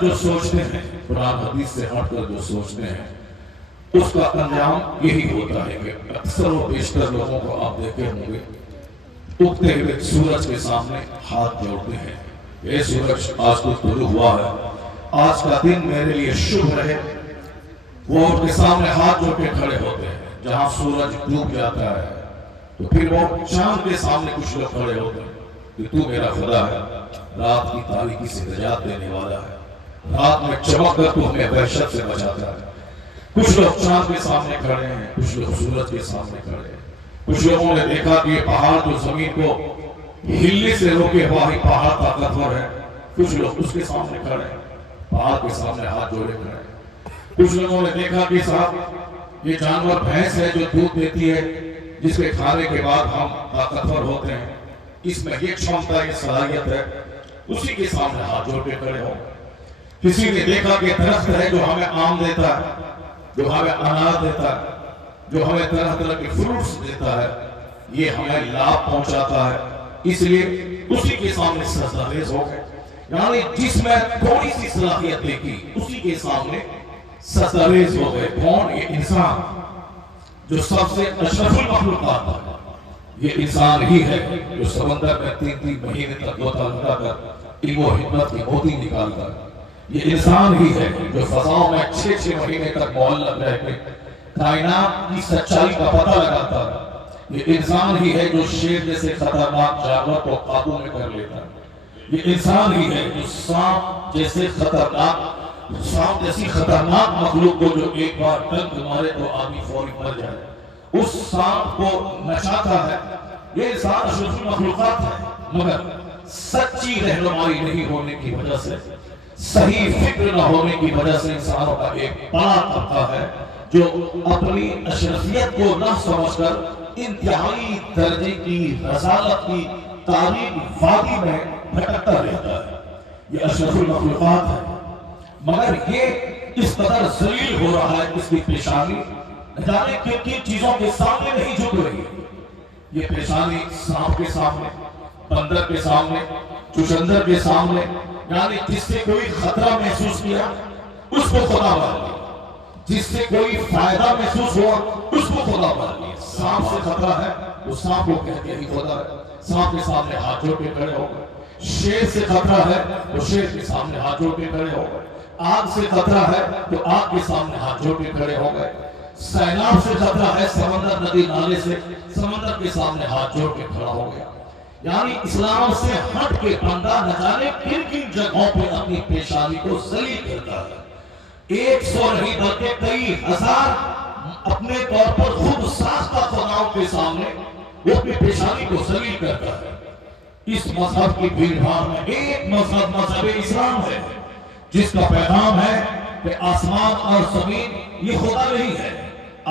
جو سوچتے ہیں قرآن حدیث سے ہٹ کر جو سوچتے ہیں اس کا انجام یہی ہوتا ہے کہ اکثر و بیشتر لوگوں کو آپ دیکھے ہوں گے اگتے ہوئے سورج کے سامنے ہاتھ جوڑتے ہیں، اے سورج آج تو طلوع ہوا ہے، آج کا دن میرے لیے شبھ رہے۔ وہ ان کے سامنے ہاتھ جوڑ کے کھڑے ہوتے ہیں۔ جہاں سورج ڈوب جاتا ہے تو پھر وہ چاند کے سامنے کچھ لوگ کھڑے ہوتے ہیں کہ تو میرا خدا ہے، رات کی تاریکی سے نجات دینے والا ہے، رات میں چمک کر تو ہمیں وحشت سے بچاتا ہے۔ کچھ لوگ چاند کے سامنے کھڑے ہیں، کچھ لوگ سورج کے سامنے کھڑے ہیں۔ کچھ لوگوں نے دیکھا کہ یہ پہاڑ جو زمین کو ہلنے سے روکے ہوا ہی پہاڑ طاقتور ہے، کچھ لوگ اس کے سامنے کھڑے ہیں، پہاڑ کے سامنے ہاتھ جوڑے کھڑے ہیں۔ کچھ لوگوں نے دیکھا کہ صاحب یہ جانور بھینس ہے جو دودھ دیتی ہے، جس کے کھانے کے بعد ہم طاقتور ہوتے ہیں، اس میں یہ چھمتا، یہ صلاحیت ہے، اسی کے سامنے ہاتھ جوڑ کے کھڑے ہوں۔ کسی نے دیکھا کہ درخت ہے جو ہمیں آم دیتا ہے، جو ہمیں انار دیتا ہے، جو ہمیں طرح طرح کے فروٹس دیتا ہے، یہ ہمیں لابھ پہنچاتا ہے، اس لیے اسی کے سامنے سجدہ ریز ہو گئے۔ یعنی جس میں تھوڑی سی صلاحیت دیکھی اسی کے سامنے سجدہ ریز ہو گئے۔ کون؟ یہ انسان جو سب سے اشرف المخلوقات ہے۔ یہ انسان ہی ہے جو سمندر میں 3 مہینے تک غوطہ لگا کر علم و حکمت کی موتی نکالتا ہے۔ یہ انسان ہی ہے جو فضاؤں میں 6 مہینے تک معلق رہ کے کائنات کی سچائی کا پتہ لگاتا ہے۔ یہ انسان ہی ہے جو شیر جیسے خطرناک جانور کو قابو میں کر لیتا ہے۔ یہ انسان ہی ہے جو سانپ جیسی خطرناک مخلوق کو جو ایک بار ڈنک مارے تو آدمی فوری مر جائے، اس سانپ کو نچاتا ہے۔ یہ انسان اشرف المخلوقات ہے، مگر سچی رہنمائی نہیں ہونے کی وجہ سے، صحیح فکر نہ ہونے کی وجہ سے انسانوں کا ایک بڑا طبقہ ہے جو اپنی اشرفیت کو نہ سمجھ کر انتہائی درجے کی رذالت کی تاریک وادی میں بھٹکتا رہتا ہے۔ یہ اشرف المخلوقات ہے، مگر یہ اس قدر ذلیل ہو رہا ہے، اس کی پیشانی نہ جانے کن چیزوں کے سامنے نہیں جھک رہی ہے۔ یہ پیشانی سانپ کے سامنے، بندر کے سامنے، چشندر کے سامنے، یعنی جس سے کوئی خطرہ محسوس کیا اس کو خدا مان لیا، جس سے کوئی فائدہ محسوس ہوا اس کو خدا مان لیا۔ سانپ سے خطرہ ہے تو سانپ کو کہتے ہی خدا ہے، سانپ کے سامنے ہاتھ جوڑ کے کھڑے ہو گئے۔ شیر سے خطرہ ہے تو شیر کے سامنے ہاتھ جوڑ کے کھڑے ہو گئے۔ آگ سے خطرہ ہے تو آگ کے سامنے ہاتھ جوڑ کے کھڑے ہو گئے۔ سیلاب سے خطرہ ہے، سمندر ندی نالے سے، سمندر کے سامنے ہاتھ جوڑ کے کھڑا ہو گیا۔ یعنی اسلام سے ہٹ کے بندہ نہ جانے کن کن جگہوں پہ اپنی پیشانی کو ذلیل کرتا ہے۔ 100 نہیں بلکہ کئی ہزار اپنے طور پر خود ساختہ خداؤں کے سامنے وہ اپنی پیشانی کو ذلیل کرتا ہے۔ اس مذہب کی بھیڑ بھاڑ میں ایک مذہب اسلام ہے، جس کا پیغام ہے کہ آسمان اور زمین یہ خدا نہیں ہے۔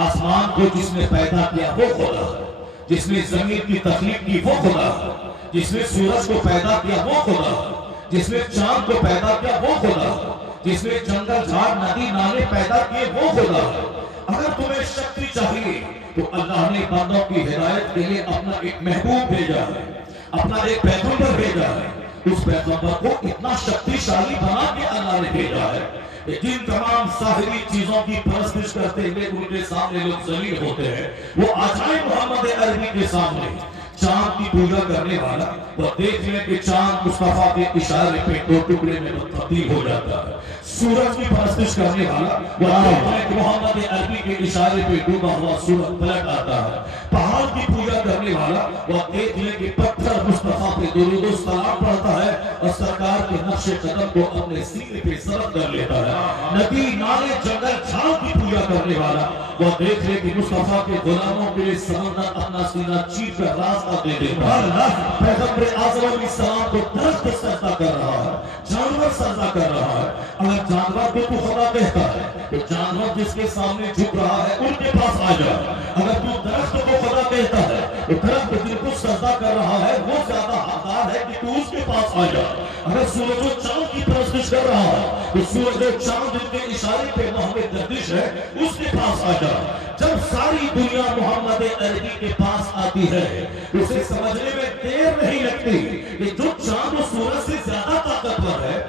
آسمان کو جس نے پیدا کیا وہ خدا ہے، جس نے زمین کی تخلیق کی وہ خدا ہے، جس نے سورج کو پیدا کیا وہ خدا ہے، جس نے چاند کو پیدا کیا وہ خدا ہے، جس نے جنگل جھاڑ ندی نالے پیدا کیے وہ خدا ہے۔ اگر تمہیں شکتی چاہیے تو اللہ نے بندوں کی ہدایت کے لیے اپنا ایک محبوب بھیجا ہے، اپنا ایک پیغمبر بھیجا ہے۔ اس پیغمبر کو اتنا شکتیشالی بنا کے اللہ نے بھیجا ہے کہ جن تمام ظاہری چیزوں کی پرستش کرتے ہوئے ان کے سامنے لوگ ذلیل ہوتے ہیں، وہ آ جائیں محمد عربی کے سامنے۔ چاند کی پوجا کرنے والا وہ دیکھ لیں کہ چاند مصطفیٰ کے اشارے پہ 2 ٹکڑے میں تبدیل ہو جاتا ہے۔ سورج کی پرستش کرنے والا وہ دیکھ لیں کہ محمد عربی کے اشارے پہ ڈوبا ہوا سورج پلٹ آتا ہے۔ پہاڑ کی پوجا کرنے والا وہ دیکھ لیں کہ پتھر مصطفیٰ پہ درود و سلام پڑھتا ہے اور سرکار کے نقش قدم کو اپنے سینے پہ ضبط کر لیتا ہے۔ ندی نالے جنگل جھاڑ کی پوجا کرنے والا وہ دیکھ لیں کہ مصطفیٰ کے غلاموں کے لیے سمندر اپنا سینہ چیر کر راستہ دے دیتا ہے۔ پیغمبر اعظم علیہ السلام کو درخت سجدہ کر رہا ہے، جانور سجدہ کر رہا ہے۔ اگر جانور کو تو خدا کہتا ہے تو جانور جس کے سامنے جھک رہا ہے ان کے پاس آ جا. اگر تو درخت کو خدا کہتا ہے تو درخت جن کو سجدہ کر رہا ہے وہ زیادہ حقدار ہے کہ تو اس کے پاس آ جا. اگر سورج و چاند کی پرستش کر رہا ہے تو سورج و چاند جن کے اشارے پہ محمد گردش ہے اس کے پاس آ جا. جب ساری دنیا محمد عربی کے پاس آتی ہے اسے سمجھنے میں دیر نہیں لگتی کہ جو چاند و سورج سے زیادہ طاقتور ہے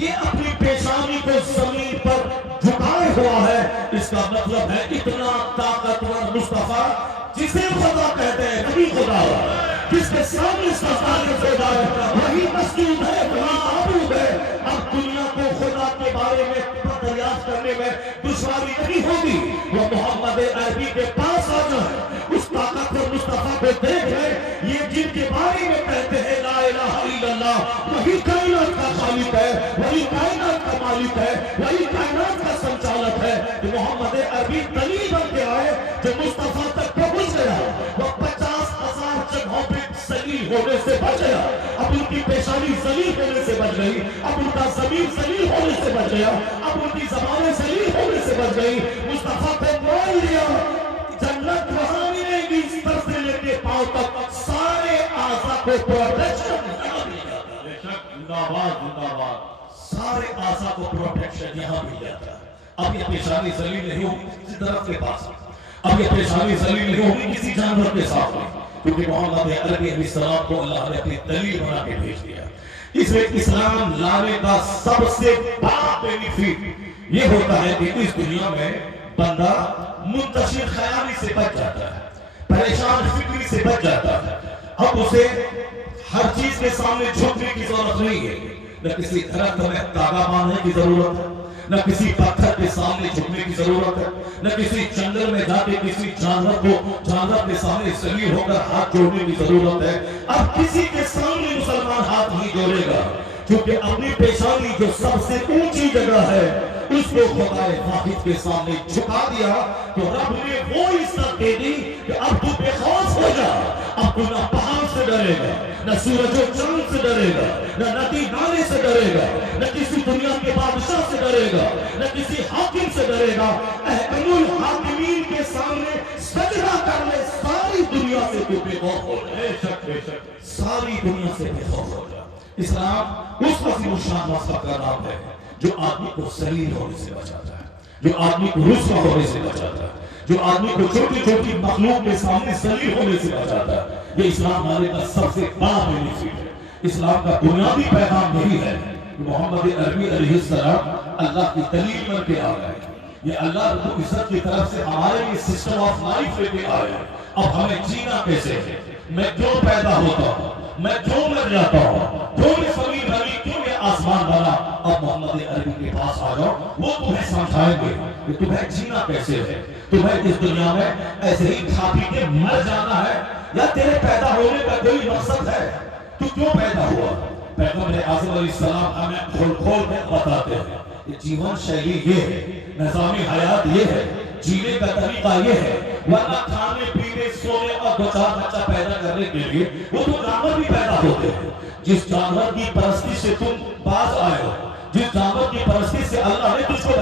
یہ اپنی پیشانی کو زمین پر جھکائے ہوا ہے. اس کا مطلب ہے اتنا طاقتور مصطفیٰ جسے خدا کہتے ہیں وہی خدا ہے. جس کے سامنے سجدہ کرتا ہے وہی مسجود ہے وہی معبود ہے. اب دنیا کو خدا کے بارے میں دریافت کرنے میں دشواری نہیں ہوگی. وہ محمد عربی کے پاس آ جائے اس طاقتور مصطفیٰ کو دیکھ لے. یہ جن کے بارے میں کہتے ہیں لا الہ الا اللہ وہی کائنات کا خالق ہے وہی کائنات کا مالک ہے وہی کائنات کا سنچالک ہے. کہ محمد عربی دلیل بن کے آئے جو مصطفیٰ تک پہنچ گیا. وہ 50,000 جگہوں پہ ذلیل ہونے سے بچ گیا. اب ان کی پیشانی ذلیل ہونے سے بچ گئی. اب ان کا ضمیر ذلیل ہونے سے بچ گیا. اب ان کی زبانیں ذلیل ہونے سے بچ گئی. مصطفیٰ کو مان لیا. جنت وہاں ملے گی سر سے لے کے پاؤں تک سارے اعضاء کو پروٹیکشن سارے اعضاء کو پروٹیکشن یہاں مل جاتا ہے. اب یہ پیشانی ذلیل نہیں ہوگی کسی درخت کے پاس. اب یہ پیشانی ذلیل نہیں ہوگی کسی جانور کے سامنے. کیونکہ محمد عربی علیہ السلام کو اللہ نے اپنی دلیل بنا کے بھیج دیا. اس میں اسلام لانے کا سب سے بڑا بینیفٹ یہ ہوتا ہے کہ اس دنیا میں بندہ منتشر خیالی سے بچ جاتا ہے پریشان فکری سے بچ جاتا ہے. اب اسے ہر چیز کے سامنے جھکنے کی ضرورت نہیں ہے. نہ کسی درخت میں تاغا باندھنے کی ضرورت ہے نہ کسی پتھر کے سامنے جھکنے کی ضرورت ہے نہ کسی جنگل میں جا کے کسی جانور کے سامنے ذلیل ہو کر ہاتھ جوڑنے کی ضرورت ہے. اب کسی کے سامنے مسلمان ہاتھ نہیں جوڑے گا کیونکہ اپنی پیشانی جو سب سے اونچی جگہ ہے اس کو خدا واحد کے سامنے جھکا دیا تو رب نے وہ عزت دے دی کہ اب تو بے خوف ہو جا. اب تو نہ پہاڑ سے ڈرے گا نہ سورج و چاند سے ڈرے گا نہ ندی نالے سے ڈرے گا نہ کسی دنیا کے بادشاہ سے ڈرے گا نہ کسی حاکم سے ڈرے گا. احکم الحاکمین کے سامنے سجدہ کر لے ساری دنیا سے تو بے خوف ہو جائے. ساری دنیا سے بے خوف ہو جائے. اسلام اس عظیم الشان مذہب کا نام ہے جو آدمی کو ذلیل ہونے سے بچاتا ہے جو آدمی کو رسوا ہونے سے بچاتا ہے جو آدمی کو چھوٹی چھوٹی مخلوق کے سامنے ذلیل ہونے سے بچاتا ہے. یہ اسلام ہمارے کا سب سے بڑا بینیفٹ ہے. اسلام کا بنیادی پیغام یہی ہے کہ محمد عربی علیہ السلام اللہ کی دلیل بن کے آ گئے. یہ اللہ رب العزت کی طرف سے ہمارے لیے سسٹم آف لائف لے کے آئے. اب ہمیں جینا کیسے ہے. میں کیوں پیدا ہوتا ہوں میں کیوں مر جاتا ہوں کیوں یہ زمین بنی کیوں یہ آسمان بنا. اب محمد عربی کے پاس آ جاؤ وہ تمہیں سمجھائیں گے کہ تمہیں جینا کیسے ہے. تمہیں اس دنیا میں ایسے ہی کھا پی کے مر جانا ہے یا تیرے پیدا ہونے کا کوئی مقصد ہے. تو کیوں پیدا ہوا. پیغمبر اعظم علیہ السلام ہمیں کھول کھول کے بتاتے ہیں کہ جیون شیلی یہ ہے نظام حیات یہ ہے جینے کا طریقہ یہ ہے. ورنہ کھانے پینے سونے اور دو چار بچہ پیدا کرنے کے لیے وہ تو جانور بھی پیدا ہوتے ہیں. جس جانور کی پرستی سے تم باز آئے ہو جس جانور کی پرستی سے اللہ نے تجھ کو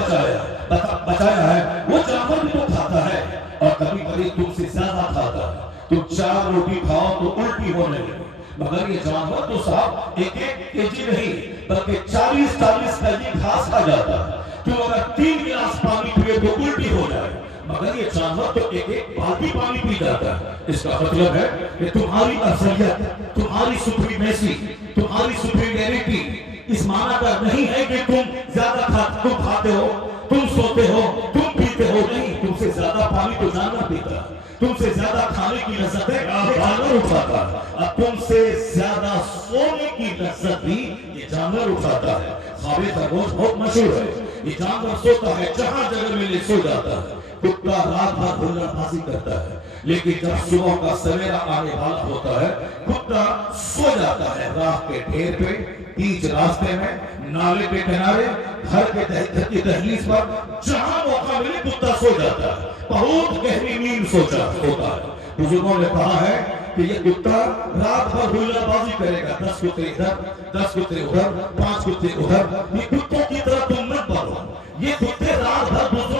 بچایا ہے وہ جانور بھی تو کھاتا ہے اور کبھی کبھی تم سے زیادہ کھاتا ہے. تم 4 روٹی کھاؤ تو الٹی ہونے لگے مگر یہ جانور تو صاحب ایک کیجی نہیں بلکہ 40 کیجی گھاس کھا جاتا ہے. تم اگر 3 گلاس پانی پیے تو الٹی ہو جائے مگر یہ جانور تو ایک بالٹی پانی پی جاتا ہے. اس کا مطلب ہے کہ تمہاری افضلیت تمہاری سپریمیسی تمہاری سپریمیریٹی اس معنی کا نہیں ہے کہ تم زیادہ کھاتے ہو تم سوتے ہو تم پیتے ہو. نہیں تم سے زیادہ پانی تو جانور پیتا ہے تم سے زیادہ کھانے کی لذت ہے یہ جانور اٹھاتا ہے. اب تم سے زیادہ سونے کی لذت بھی یہ جانور اٹھاتا ہے. خواب خرگوش بہت مشہور ہے. یہ جانور سوتا ہے جہاں جگہ ملے سو جاتا ہے. کتا رات بھر ہلڑ بازی کرتا ہے لیکن جب صبح کا سویرا آنے والا ہوتا ہے کتا سو جاتا ہے راہ کے ڈھیر پہ بیچ راستے میں نالے کے کنارے گھر کی دہلیز پر جہاں موقع ملے کتا سو جاتا ہے. بہت گہری نیند سوچا ہوتا ہے. بزرگوں نے کہا ہے کہ یہ کتا رات بھر ہلڑ بازی کرے گا 10 کتے ادھر 10 کتے ادھر 5 کتے ادھر. یہ کتوں کی طرح تم مت بنو. یہ کتے رات بھر دوسروں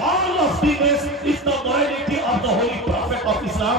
Hall of Guinness is the morality of the holy prophet of Islam।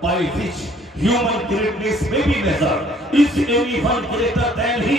by which human greatness may be measured is anyone greater than he।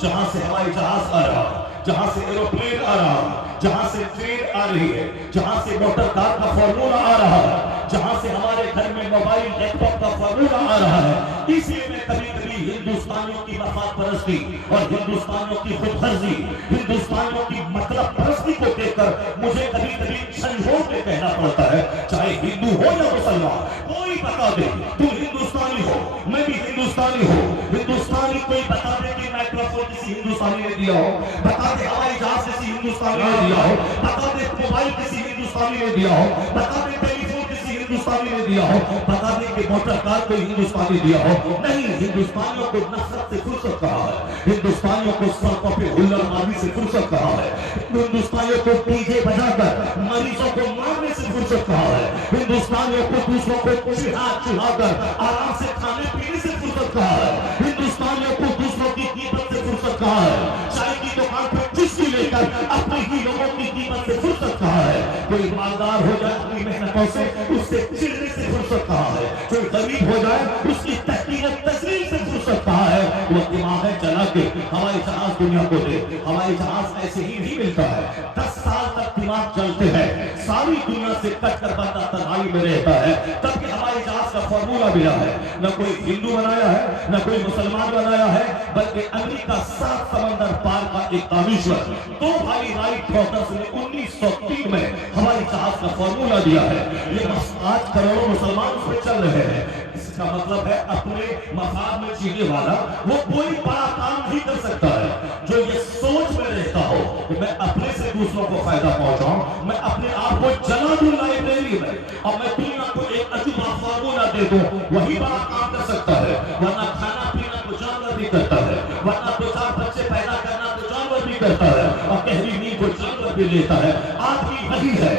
جہاں سے ہوائی جہاز آ رہا، جہاں سے ایروپلین آ رہا، جہاں سے ٹرین آ رہی ہے، جہاں سے موٹر کار کا فارمولہ آ رہا ہے، جہاں سے ہمارے گھر میں موبائل لیپ ٹاپ کا فارمولہ آ رہا ہے، اس لیے میں کبھی کبھی ہندوستانیوں کی مفاد پرستی اور ہندوستانیوں کی خود غرضی، ہندوستانیوں کی مطلب پرستی کو دیکھ کر مجھے کبھی کبھی سنجھو کے کہنا پڑتا ہے، چاہے ہندو ہو یا مسلمان، کوئی بتا دے تم ہندوستانی ہو، میں بھی ہندوستانی ہوں، ہندوستانی کوئی بتا دے کہ مائکروفون کسی ہندوستانی نے دیا ہو، بتا دے ہوائی جہاز کسی ہندوستانی نے دیا ہو، بتا دے موبائل کسی ہندوستانی نے دیا ہو، بتا دے ٹیلی فون کسی ہندوستانی نے دیا ہو، بتا دے کہ موٹر کار کوئی ہندوستانی دیا ہو، نہیں، ہندوستانیوں کو نفرت سے فرصت کہا ہے، ہندوستانیوں کو سڑکوں پہ ہلڑ ماری سے فرصت کہا ہے، ہندوستانیوں کو ڈی جے بجا کر مریضوں کو مارنے سے فرصت کہا ہے، ہندوستانیوں کو دوسروں کو چڑھا کر آرام سے کھانے پینے سے فرصت کہا ہے، ہندوستانیوں کو دوسروں کی قیمت سے فرصت کہا ہے، چائے کی دکان پہ چسکی لے کر اپنے ہی لوگوں کی قیمت سے فرصت کہا ہے، کوئی مالدار ہو جائے اپنی محنتوں سے اس سے چڑھنے سے فرصت کہا ہے، کوئی غریب ہو جائے اس کی تحقیر تذلیل سے فرصت کہا ہے، وہ دماغ ہے چلا کے ہوائی جہاز دنیا کو دے، ہوائی جہاز ایسے ہی نہیں ملتا ہے، 10 سال تک دماغ چلتے ہیں، ساری دنیا سے کٹ کر بندہ تنہائی میں رہتا ہے، تب کہ ہوائی جہاز کا فارمولہ ملا ہے، نہ کوئی ہندو بنایا ہے نہ کوئی مسلمان بنایا ہے، بلکہ امریکہ 7 سمندر پار کا ایک دانشور، 2 بھائی رائٹ براڈرز نے 1903 میں ہوائی جہاز کا فارمولہ دیا ہے، یہ آج کروڑوں مسلمان اس پہ چل رہے ہیں، اس کا مطلب ہے اپنے مفاد میں جینے والا وہ کوئی بڑا کام نہیں کر سکتا ہے، جو یہ سوچ میں رہتا ہو کہ میں اپنے سے دوسروں کو فائدہ پہنچاؤں، میں اپنے آپ کو جلا دوں لائبریری میں اور میں دنیا کو ایک عجوبہ فارمولہ دے دوں، وہی بڑا کام کر سکتا ہے، ورنہ کھانا پینا تو جانور بھی کرتا ہے، ورنہ 2-4 بچے پیدا کرنا تو جانور بھی کرتا ہے، اور گہری نیند کو جانور بھی لیتا ہے، آدمی وہی ہے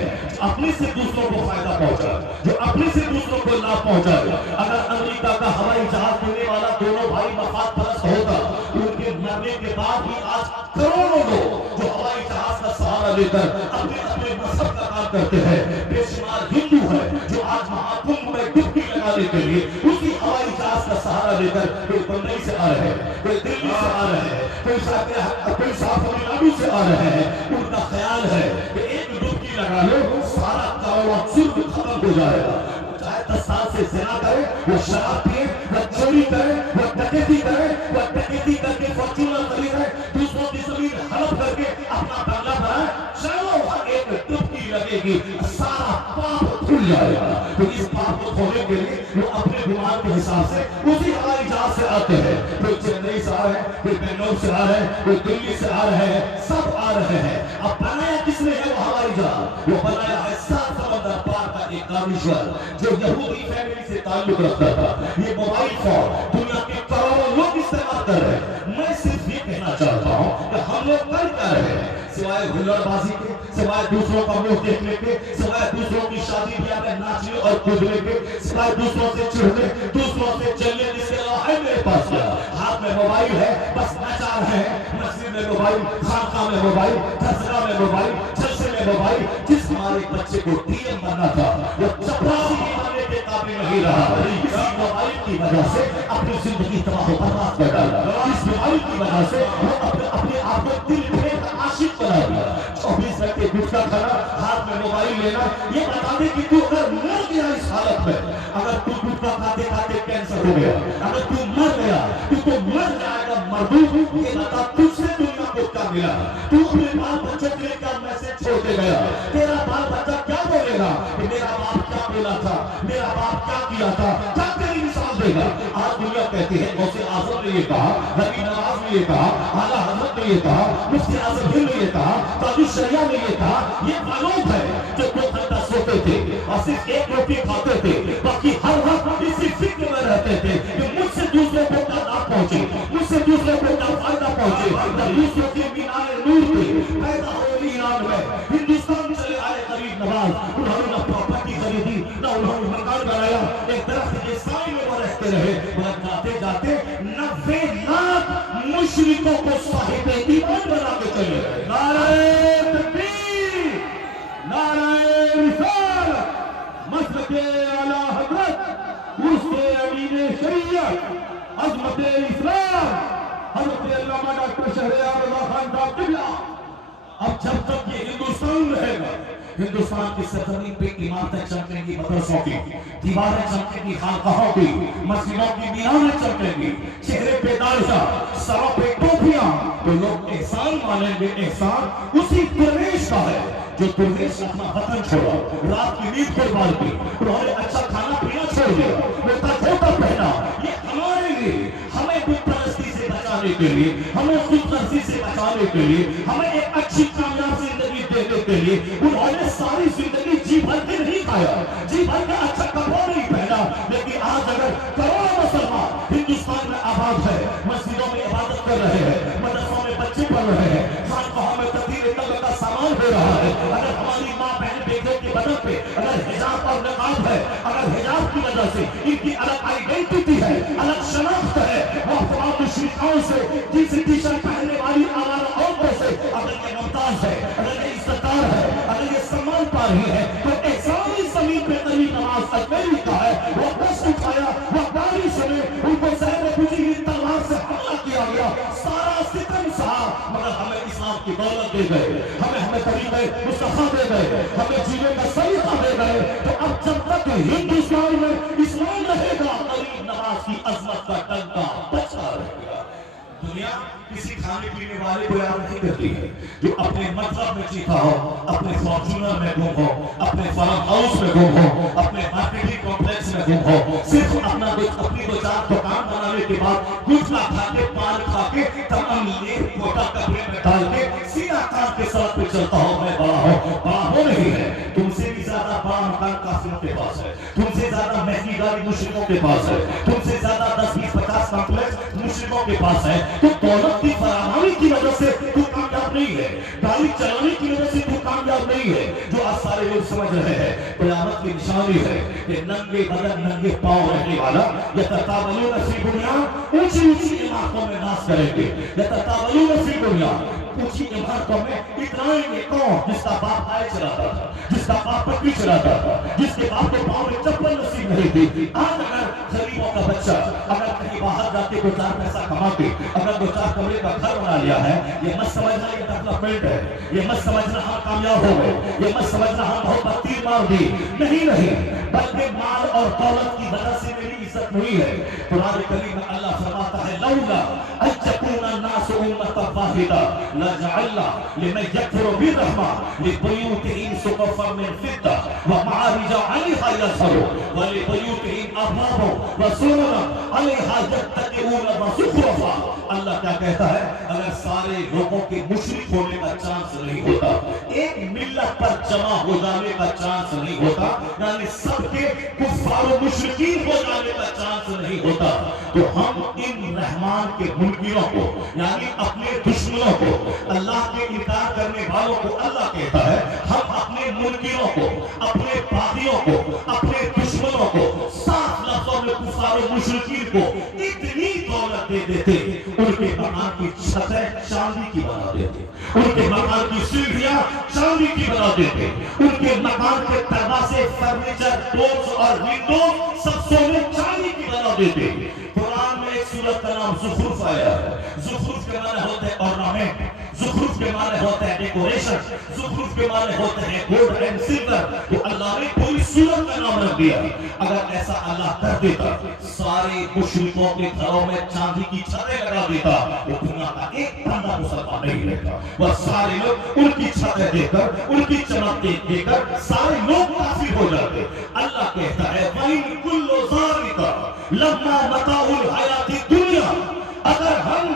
اپنے سے دوسروں کو فائدہ پہنچائے، جو اپنے سے دوسروں کو لابھ پہنچائے، اگر امریکہ کا ہوائی جہاز دینے والا دونوں بھائی مفاد پرست ہوتا، ان کے مرنے کے بعد بھی آج کروڑوں لوگ جو ہوائی جہاز کا سہارا لے کر اپنے اپنے مذہب کا کام کرتے ہیں، بے شمار ہندو ہے جو آج مہاکمبھ میں ڈبکی لگانے کے لیے اسی ہوائی جہاز کا سہارا لے کر کوئی بمبئی سے آ رہے ہیں، کوئی دلی سے آ رہے ہیں، کوئی صاف تمل ناڈو سے آ رہے ہیں، ان کا خیال ہے کہ ایک ڈبکی لگا لو سارا کاروبار ظلم ختم ہو جائے گا، چاہے 10 سال سے زنا کرے، وہ شراب پیے، وہ چوری کرے، وہ ڈکیتی کرے، وہ ڈکیتی کر کے فارچونر خریدے، دوسروں کی زمین ہڑپ کر کے اپنا بنگلہ بنائے، چلو وہاں ایک ڈبکی لگے گی سارا پاپ کھل جائے گا، تو اس پاپ کو دھونے کے لیے وہ اپنے گمان کے حساب سے اسی ہوائی جہاز سے آتے ہیں، کوئی چنئی سے آ رہے ہیں، کوئی بنگلور سے آ رہے ہیں، کوئی دلی سے آ رہے ہیں، سب آ رہے ہیں، اب بنایا کس نے ہے وہ ہوائی جہاز؟ وہ بنایا ہے 7 سمندر پار کا ایک دانشور جو یہودی فیملی سے تعلق رکھتا تھا، یہ موبائل فون دنیا کے کروڑوں لوگ استعمال کر رہے ہیں، میں صرف یہ کہنا چاہتا ہوں کہ ہم لوگ کر کیا رہے ہیں، سوائے ہلڑ بازی کے، سوائے دوسروں کا منہ دیکھنے کے، سوائے دوسروں کی شادی بیاہ میں ناچنے اور کودنے کے، سوائے دوسروں سے چڑھنے، دوسروں سے چلنے، جس کے علاوہ ہے میرے پاس کیا؟ ہاتھ میں موبائل ہے، بس نچا رہے ہیں، مسجد میں موبائل، خانقاہ میں موبائل، درسگاہ میں موبائل، جلسے میں موبائل، جس ہمارے بچے کو ڈی ایم بننا تھا وہ چپراسی بننے کے قابل نہیں رہا، اسی موبائل کی وجہ سے اپنی زندگی تباہ و برباد کر ڈالا، اس موبائل کی وجہ سے وہ اپنے آپ کو دل پھیر کا عاشق بنا دیا، 24 گھنٹے گٹکا کھانا، ہاتھ میں موبائل لینا، یہ بتا دے کہ تو اگر مر گیا اس حالت میں، اگر تو گٹکا کھاتے کھاتے کینسر ہو گیا، اگر تو مر گیا تو مر جائے گا مردود، یہ بتا تجھ سے دنیا کو کیا ملا، تو اپنے بال بچوں کے لیے کیا میسج چھوڑ کے گیا، تیرا بال بچہ کیا بولے گا کہ میرا باپ کیا بولا تھا، میرا باپ کیا کیا تھا، کیا تیری مثال دے گا؟ آج دنیا کہتی ہے غوث اعظم نے یہ کہا، نبی نواز نے یہ کہا، اعلیٰ حضرت نے یہ کہا، مفتی اعظم ہند نے یہ کہا، تاج الشریعہ نے یہ کہا، یہ معلوم ہے جو 2 گھنٹہ سوتے تھے اور صرف 1 روٹی کھاتے تھے، باقی ہر وقت اسی فکر میں رہتے تھے کہ مجھ سے دوسروں کو کیا نہ پہنچے، مجھ سے دوسروں کو کیا فائدہ پہنچے، نہ دوسروں کی مینار نور پہ پیدا ہوئی ایران میں ہندوستان چلے آئے غریب نواز، انہوں نے نہ پراپرٹی خریدی نہ انہوں نے مکان بنایا، ایک درخت کے سائے میں وہ رہتے رہے، مگر جاتے جاتے 90 لاکھ مشرکوں کو صاحب ایمان بنا کے چلے گئے۔ نعرہ تکبیر، نعرہ رسالت، مسلک اعلیٰ حضرت، عرص امین شریعت، عظمت اسلام، حضرت اللہ علامہ ڈاکٹر شہریار اللہ خان کا قبلہ. اب جب تک یہ ہندوستان رہے گا، ہندوستان کی سرزمین پہ عمارتیں چمکیں گی، مدرسوں کی دیواریں چمکیں گی، خانقاہوں کی مسجدوں کی میناریں چمکیں گی، چہرے پہ داڑھیاں، سروں پہ ٹوپیاں، تو لوگ احسان مانیں گے. احسان اسی درویش کا ہے جو درویش اپنا وطن چھوڑا، رات کی نیند قربان کی، انہوں نے اچھا کھانا پینا چھوڑ دیا، موٹا دھوتا پہنا. یہ ہمارے لیے، ہمیں بت پرستی سے بچانے کے لیے، ہمیں خود غرضی سے بچانے کے لیے، ہمیں ایک اچھی کامیاب زندگی دینے کے لیے انہوں نے ساری زندگی جی بھر کے نہیں کھایا، جی بھر کے اچھا کپڑا نہیں پہنا. لیکن آج اگر کروڑوں مسلمان ہندوستان میں آباد ہے، مسجدوں میں عبادت کر رہے ہیں، مدرسوں میں بچے پڑھ رہے ہیں، خانقاہوں میں تبدیل طلب کا سامان ہو رہا ہے، اگر ہماری ماں بہن بیٹے کے بدن پہ اگر حجاب اور نقاب ہے، اگر حجاب کی وجہ سے ان کی الگ آئیڈینٹی ہے، الگ شناخت ہے، وہ تمام مشرکاؤں سے جنسی ٹی شرٹ پہننے والی آوارہ عورتوں سے اگر یہ ممتاز ہے، اگر یہ عزت دار ہے، اگر یہ سمان پا رہی ہے، تو احسان اس زمین پہ تلی نماز اجمیری کا ہے. وہ دست اٹھایا، وہ گالی سنے، ان کو زہر بجھی ہوئی تلوار سے حملہ کیا گیا، سارا ستم سہا، مگر ہمیں اسلام کی دولت دے گئے، ہمیں طریقے مصطفیٰ دے گئے، ہمیں جینے کا سلیقہ دے گئے. تو اب جب تک ہندوستان میں اسلام رہے گا، غریب نواز کی عظمت کا ڈنکا بچا رہے گا. دنیا کسی کھانے پینے والے کو یاد نہیں کرتی ہے جو اپنے مطلب میں جیتا ہو، اپنے فارچونر میں گم ہو، اپنے فارم ہاؤس میں گم ہو، اپنے مارکیٹنگ کمپلیکس میں گم ہو، صرف اپنی دو چار دکان بنانے کے بعد گٹکا کھا کے، پان کھا کے، تمام یہ کوٹا کپڑے میں ڈال کے سیدھا کار کے سڑک پہ چلتا ہو. میں بڑا ہوں، بڑا ہو نہیں ہے. تم سے بھی زیادہ بڑا مکان کافروں کے پاس ہے، تم سے زیادہ مہنگی گاڑی مشرکوں کے پاس ہے، تم سے زیادہ 10-20-50 کمپلیکس مشرکوں کے پاس ہے. تو دولت کی فراہمی کی وجہ سے تو کامیاب نہیں ہے، گاڑی چلانے کی وجہ سے تو کامیاب نہیں ہے. جو آج سارے لوگ سمجھ رہے ہیں قیامت کی نشانی ہے کہ ننگے بدن ننگے پاؤں رہنے والا یتطاولون فی البنیان، اونچی اونچی عمارتوں میں ناز کریں گے. یتطاولون فی البنیان، اونچی عمارتوں میں اترائیں گے. کون؟ جس کا باپ آئے چلاتا تھا، جس کا باپ پٹی چلاتا تھا، جس کے باپ کو پاؤں میں چپل نصیب نہیں تھی. آج اگر غریبوں کا بچہ اگر کہیں باہر جا کے 2-4 پیسہ کما کے اگر 2-4 کمرے کا گھر بنا لیا ہے، یہ مت سمجھنا یہ ڈیولپمنٹ ہے، یہ مت سمجھنا ہم کامیاب ہو گئے، یہ مت سمجھنا ہم بہت بتیر مار دی. نہیں، بلکہ مال اور دولت کی وجہ سے میری عزت نہیں ہے. قرآن کریم میں اللہ فرماتا ہے لولا ان یکون الناس امۃ واحدہ لجعلنا لمن یکفر بالرحمن لبیوتہم سقفا من فضہ ومعارج علیہا یظہرون ولبیوتہم ابوابا وسررا علیہا یتکئون وزخرفا. اللہ کیا کہتا ہے؟ اگر سارے لوگوں کے مشرک ہونے کا چانس نہیں ہوتا، ایک ملت پر جمع ہو جانے کا چانس نہیں ہوتا، یعنی سب کے کفار و مشرکین ہو جانے کا چانس نہیں ہوتا، تو ہم ان رحمان کے منکروں کو، یعنی اپنے دشمنوں کو، اللہ کے انکار کرنے والوں کو اللہ کہتا ہے ہم اپنے منکروں کو، اپنے باغیوں کو، اپنے دشمنوں کو صاف لفظوں میں کفار و مشرکین کو اتنی دولت دے دیتے، ان کے مکان کی چھتیں چاندی کی بنا دیتے، ان کے مکان کی سیڑھیاں چاندی کی بنا دیتے، ان کے مکان کے دروازے، فرنیچر، ڈورز اور ونڈو سب سونے چاندی کی بنا دیتے. قرآن میں ایک سورت کا نام زخرف آیا ہے. زخرف کے معنی ہوتے ہیں ornament، زخرف کے معنی ہوتے ہیں ڈیکوریشن، زخرف کے معنی ہوتے ہیں گولڈ اینڈ سلور. تو اللہ نے پوری سورت کا نام رکھ دیا. اگر ایسا اللہ کر دیتا، سارے مشرکوں کے گھروں میں چاندی کی چھتیں لگا دیتا، وہ دنیا کا ایک بندہ مسلمان نہیں رہتا. وہ سارے لوگ ان کی چھتیں دیکھ کر، ان کی چمک دیکھ کر سارے لوگ کافر ہو جاتے. اللہ کہتا ہے وَإِن كُلُّ ذَلِكَ لَمَّا مَتَاعُ الْحَيَاةِ الدُّنْيَا. اگر ہم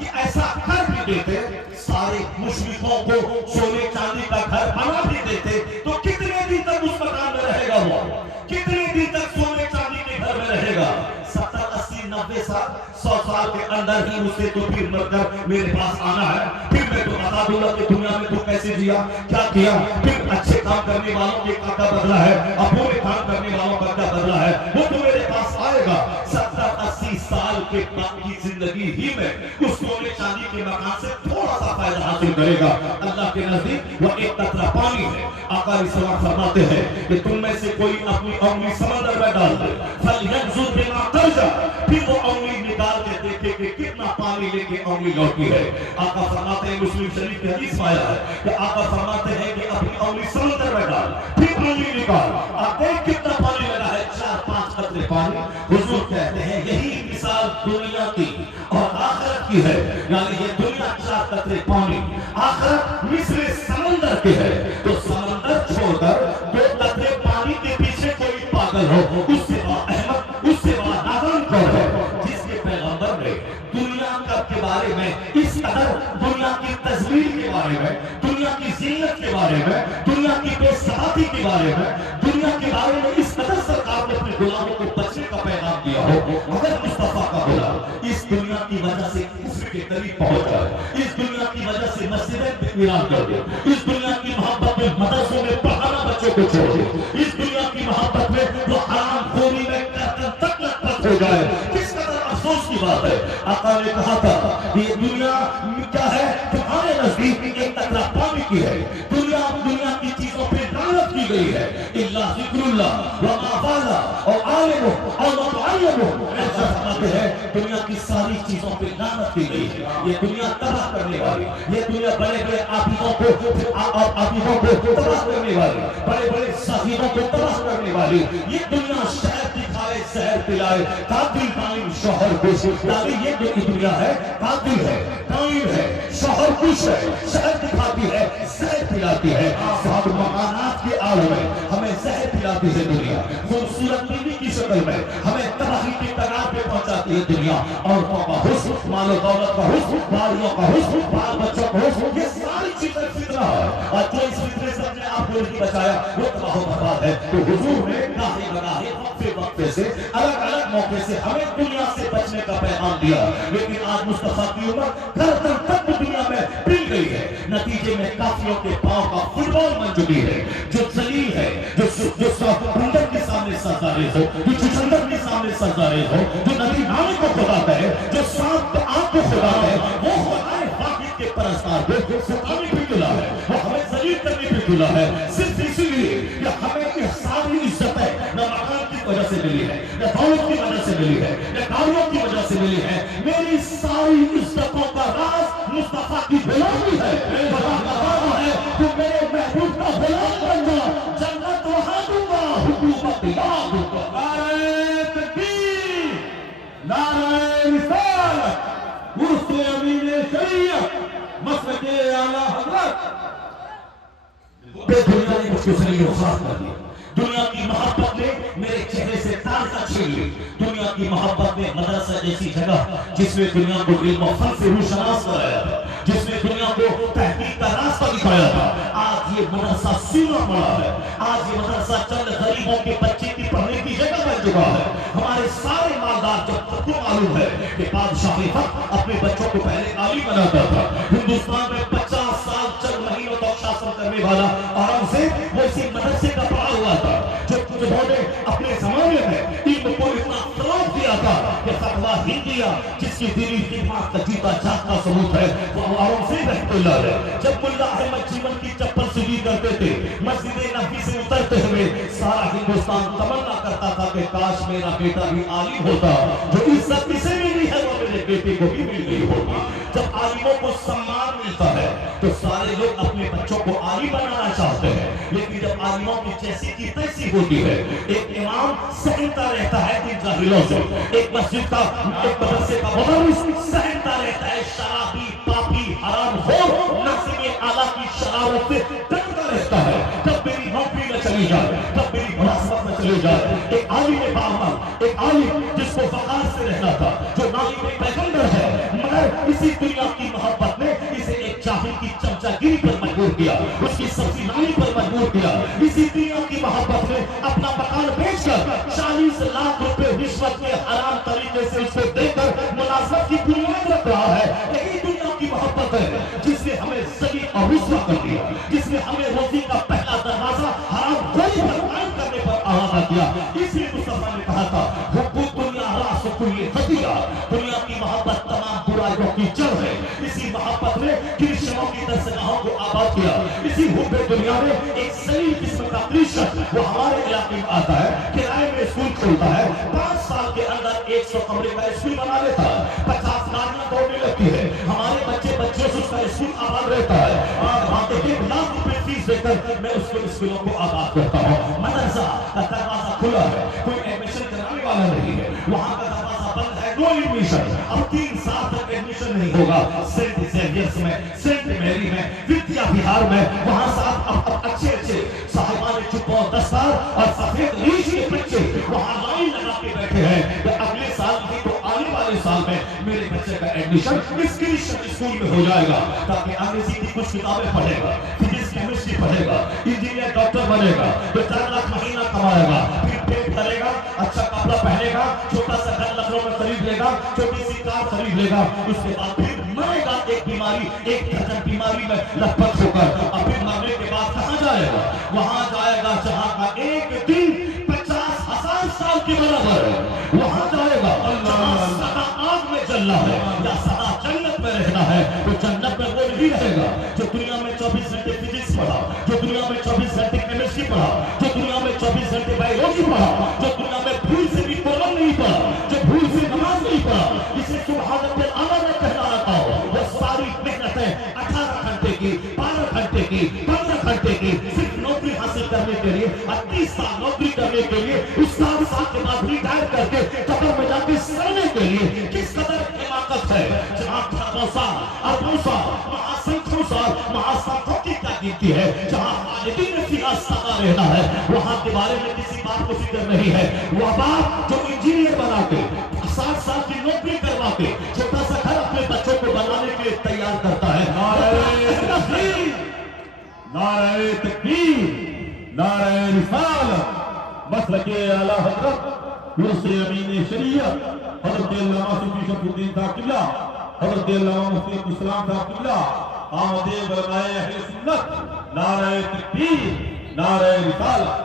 یہ ایسا کر بھی دیتے، سارے مشرکوں کو سونے چاندی کا گھر بنا بھی دیتے، تو کتنے دن تک اس مکان میں رہے گا؟ وہ کتنے دن تک سونے چاندی کے گھر میں رہے گا؟ 70-80-90 سال 100 سال کے اندر ہی اسے تو پھر مر کر میرے پاس آنا ہے. پھر میں تو بتا دوں گا کہ دنیا میں تو کیسے جیا، کیا کیا. پھر اچھے کام کرنے والوں کے کا بدلہ ہے، اپنے کام کرنے والوں کا کیا بدلہ ہے، وہ تو میرے پاس آئے گا. 70-80 سال کے بعد کی زندگی ہی میں اس سونے چاندی کے مکان سے تھوڑا سا فائدہ حاصل کرے گا. اللہ کے نزدیک وہ ایک قطرہ پانی ہے. آقا رسول فرماتے ہیں کہ تم میں سے کوئی اپنی انگلی سمندر میں ڈال دے، فَلْيَنْظُرْ بِمَا تَرْجَعُ، پھر وہ انگلی نکال کے دیکھے کہ کتنا پانی لے کے انگلی لوٹی ہے. آقا فرماتے ہیں, مسلم شریف کی حدیث میں آیا ہے کہ آقا فرماتے ہیں کہ اپنی انگلی سمندر میں ڈال, پھر انگلی نکال, آپ دیکھ کتنا پانی لگا ہے, 4-5 قطرے پانی. حضور کہتے ہیں یہی مثال دنیا کی اور آخرت کی ہے. یعنی یہ دنیا 4 قطرے پانی, آخرت مثل سمندر کی ہے. تو سمندر چھوڑ کر 2 قطرے پانی کے پیچھے کوئی پاگل ہو, اس سے احمد, اس سے بڑا نادان کون ہے؟ جس کے پیغمبر نے دنیا کے بارے میں اس قدر, دنیا کی تزلیل کے بارے میں, دنیا کی زینت کے بارے میں, دنیا کی بے ثباتی کے بارے میں, دنیا کے بارے میں اس قدر سرکار نے اپنے غلاموں کو بچنے کا پیغام دیا ہو. اگر مصطفیٰ کا غلام اس دنیا کی وجہ سے کفر کے قریب پہنچ جائے, اس دنیا کی وجہ سے مسجدیں ویران کر دے, اس دنیا کی محبت میں مدرسوں میں پڑھانا بچوں کو چھوڑ دے, اس دنیا کی محبت میں وہ حرام خوری میں تک لطمت ہو جائے, کس قدر افسوس کی بات ہے. آقا نے کہا تھا کہ یہ دنیا کیا ہے, تمہارے نزدیک ایک قطرہ پانی کی ہے. دنیا کی چیزوں پہ لعنت کی گئی ہے. الا ذکر اللہ وما والا اور عالم اور متعلم, ایسا فرماتے ہیں دنیا کی ساری چیزوں پہ لعنت کی گئی ہے. یہ دنیا تباہ کرنے والی, یہ دنیا بڑے بڑے عابدوں کو تباہ کرنے والی, بڑے بڑے زاہدوں کو تباہ کرنے والی, یہ دنیا شہر دکھائے زہر پلائے, قاتل قائم شوہر خوش. یعنی یہ جو دنیا ہے قاتل ہے, قائم ہے, شوہر خوش ہے, شہر دکھاتی ہے, زہر پلاتی ہے. صاحب مکانات کے عالم میں ہمیں زہر پلاتی ہے دنیا, خوبصورت بیوی کی شکل میں ہمیں تباہی کے کگار پہ پہنچاتی ہے دنیا. عورتوں کا حسن, مال و دولت کا حسن, بالیوں کا حسن, بال بچوں کا حسن, یہ ساری چیزیں فتنہ ہے, اور جو اس فتنے سے اپنے آپ کو نہیں بچایا وہ تباہ و برباد ہے. تو حضور نے گاہے بگاہے وقفے سے الگ الگ موقع سے ہمیں دنیا سے بچنے کا پیغام دیا. لیکن آج مصطفیٰ کی امت گردن تک دنیا میں پل گئی ہے. نتیجے میں کافروں کے پاؤں کا فٹ بال بن چکی ہے, جو ذلیل ہے, جو بندر کے سامنے سرزاریز ہو, جو چچندر کے سامنے سرزاریز ہو, جو نبی نامی کو خدا ہے, جو سانپ آنکھ کو خدا ہے, وہ خدائے واحد کے پرستار کو ستانے پہ تلا ہے, وہ ہمیں ذلیل کرنے پہ تلا ہے. صرف اسی لیے کہ ہمیں یہ ساری عزت ہے نہ مکان کی وجہ سے ملی ہے, نہ دولت کی وجہ سے ملی ہے, نہ کاریوں کی وجہ سے ملی ہے. میری ساری عزتوں کا راز مصطفیٰ کی غلامی ہے. خدا کا وعدہ ہے کہ میرے محبوب کا غلام بن جا, جنت وہاں دوں گا, حکومت یہاں دوں گا. نعرہ تکبیر, نعرہ رسالت, عرس امین شریعت, مسلک اعلیٰ حضرت. دنیا نے مجھ کو ذلیل و خوار کر دیا. دنیا کی محبت نے میرے چہرے سے تازہ چھین لی. دنیا کی محبت نے مدرسہ جیسی جگہ جس میں دنیا کو علم و فن سے روشناس کرایا تھا, جس نے دنیا کو تحقیق کا راستہ دکھایا تھا, آج یہ مدرسہ سینا پڑا ہے. آج یہ مدرسہ چند غریبوں کے بچے کی پڑھنے کی جگہ بن چکا ہے. ہمارے سارے مالدار, جب تک کو معلوم ہے کہ بادشاہ وقت اپنے بچوں کو پہلے عالم بناتا تھا. ہندوستان میں 50 سال چند مہینوں تک شاسن کرنے والا اورنگزیب وہ اسی مدرسے کا پڑھا ہوا تھا, جنہوں نے اپنے زمانے میں علم کو اتنا فروغ دیا تھا کہ فتویٰ ہندیہ جس کی دینی خدمات کا جیتا جاگتا ثبوت ہے وہ اورنگزیب رحمۃ اللہ علیہ. جب ملا احمد جیون کی چپل سجی کرتے تھے, مسجد نبوی سے اترتے ہوئے سارا ہندوستان تمنا کرتا تھا کہ کاش میرا بیٹا بھی عالم ہوتا, جو عزت اسے ملی ہے وہ میرے بیٹے کو بھی مل گئی ہوتی. جب عالموں کو سمان ملتا ہے تو سارے لوگ اپنے بچوں کو عالم بنانا چاہتے ہیں, لیکن جب عالموں کی جیسی کی تیسی ہوتی ہے, ایک امام سہمتا رہتا ہے ان جاہلوں سے, ایک مسجد کا, ایک مدرسے کا مدرس سہمتا رہتا ہے شرابی, پاپی, حرام خور, ناظرین اعلیٰ کی شرارت سے ڈرتا رہتا ہے کب میری نوکری نہ چلی جائے, کب میری ملازمت نہ چلی جائے. ایک عالم باعمل, ایک عالم جس کو وقار سے رہنا تھا, جو نائب پیغمبر ہے, مگر اسی دنیا کی محبت نے اسے ایک جاہل کی چمچا گیری پر مجبور کیا, اس کی سبزی نامی پر مجبور کیا. اسی دنیا کی محبت نے اپنا مکان بیچ کر 40 لاکھ روپے رشوت کے حرام طریقے سے اس کو دے کر ملازمت کی بنیاد رکھ رہا ہے. یہی دنیا کی محبت ہے جس نے ہمیں ذلیل اور رسوا کر دیا, جس نے ہمیں روزی کا پہلا دروازہ حرام خوری پر قائم کرنے پر آمادہ کیا. اس لیے مصطفیٰ نے کہا تھا حب دنیا راس کل خطیہ, دنیا کی محبت تمام برائیوں کی جڑ ہے. اسی محبت نے کرسچنوں کی درسگاہوں کو آباد کیا. اسی حب دنیا میں ایک ذلیل قسم کا کرسچن وہ ہمارے علاقے میں آتا ہے, کرائے میں اسکول کھولتا ہے, 5 سال کے اندر 100 کمرے کا اسکول بنا لیتا ہے, 50 گاڑیاں دوڑنے لگتی ہے, ہمارے بچے بچوں سے اس کا اسکول آباد رہتا ہے, اور وہاں پہ 1 لاکھ روپے فیس دے کر میں اس کو اسکولوں کو آباد کرتا ہوں. مدرسہ کا دروازہ کھلا ہے, کوئی ایڈمیشن کرانے والا نہیں ہے, وہاں کا دروازہ بند ہے, نو ایڈمیشن. اب 3 سال تک ایڈمیشن نہیں ہوگا. سینٹ زیویئرس میں, سینٹ میری میں, ودیا بہار میں, وہاں صاحب اچھے اچھے صاحبان چپ و دستار اور سفید ریش کے بچے وہاں لائن لگا کے بیٹھے ہیں کہ اگلے سال کی تو آنے والے سال میں میرے بچے کا ایڈمیشن اس کرسچن اسکول میں ہو جائے گا, تاکہ انگریزی کی کچھ کتابیں پڑھے گا, فزکس کیمسٹری پڑھے گا, انجینئر ڈاکٹر بنے گا, تو 4 لاکھ مہینہ کمائے گا, پھر پیٹ بھرے گا, اچھا کپڑا پہنے گا, چھوٹا سا گھر لکھنؤ میں خرید لے گا, چھوٹی سی کار خرید لے گا, اس کے بعد پھر مرے گا ایک بیماری, 1 درجن بیماری میں لت پت ہو کر, اور پھر مرنے کے بعد کہاں جائے گا؟ وہاں جائے گا جہاں کا ایک دن 50,000 سال کے برابر ہے. وہاں جائے گا جہاں سدا آگ میں جلنا ہے یا سدا جنت میں رہنا ہے. تو جنت میں وہ نہیں رہے گا جو دنیا میں 24 گھنٹے فزکس پڑھا, جو دنیا میں 24 گھنٹے کیمسٹری پڑھا, جو دنیا میں 24 گھنٹے بایولوجی پڑھا, جو دنیا میں بھول سے بھی قرآن نہیں پڑھا, جو بھول سے نماز نہیں پڑھا, جسے سبحان رب الاعلیٰ میں کہنا آتا ہو. وہ ساری محنتیں 18 گھنٹے کی, 12 گھنٹے کی, 15 گھنٹے کی, صرف نوکری حاصل کرنے کے لیے, 30 سال نوکری کرنے کے لیے, اس 7 سال کے بعد ریٹائر کر کے قبر میں جا کے سونے کے لیے کس قدر حماقت ہے. جہاں خربوں سال, اربوں سال, مہاسنکھوں سال, مہاسنکھوں کی کیا گنتی ہے, جہاں خالدین فیہا سدا رہنا ہے, وہاں کے بارے میں کسی باپ کو فکر نہیں ہے. وہ باپ جو انجینئر بنا کے 60 سال کی نوکری کروا کے چھوٹا سا گھر اپنے بچوں کو بنانے کے لیے تیار کرتا ہے. نعرہ تکبیر, نعرہ رسالت. مسلک اعلیٰ حضرت مرشد امین شریعت حضرت علامہ صوفی شرف الدین صاحب قبلہ, حضرت علامہ مفتی عبدالسلام صاحب قبلہ, آمد علماء اہل سنت. نعرہ تکبیر, نعرہ رسالت.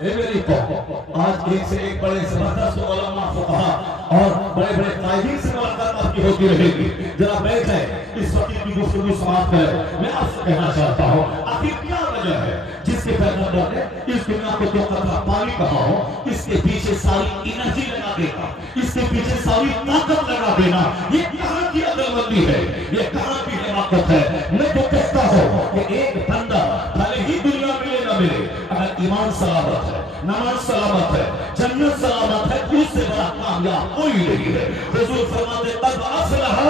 اے میری قوم, آج ایک سے ایک بڑے زبردست علماء فقہاء اور بڑے بڑے قائدین سے ملاقات آپ کی ہوتی رہے گی. ذرا بیٹھ جائے, اس وقت کی گفتگو سماعت کریں. میں آپ سے کہنا چاہتا ہوں, آخر کیا وجہ ہے جس کے پیغمبر نے اس دنیا کو 2 قطرہ پانی کہا ہو؟ اس کے پیچھے ساری انرجی لگا دینا, اس کے پیچھے ساری طاقت لگا دینا, یہ کہاں کی عقل مندی ہے, یہ کہاں کی حماقت ہے. میں تو کہتا ہوں کہ ایک بندہ بھلے ہی دنیا ملے نہ ملے, اگر ایمان سلامت ہے, نماز سلامت ہے, جنت سلامت ہے, اس سے بڑا کامیاب کوئی نہیں ہے. حضور فرماتے قد افلح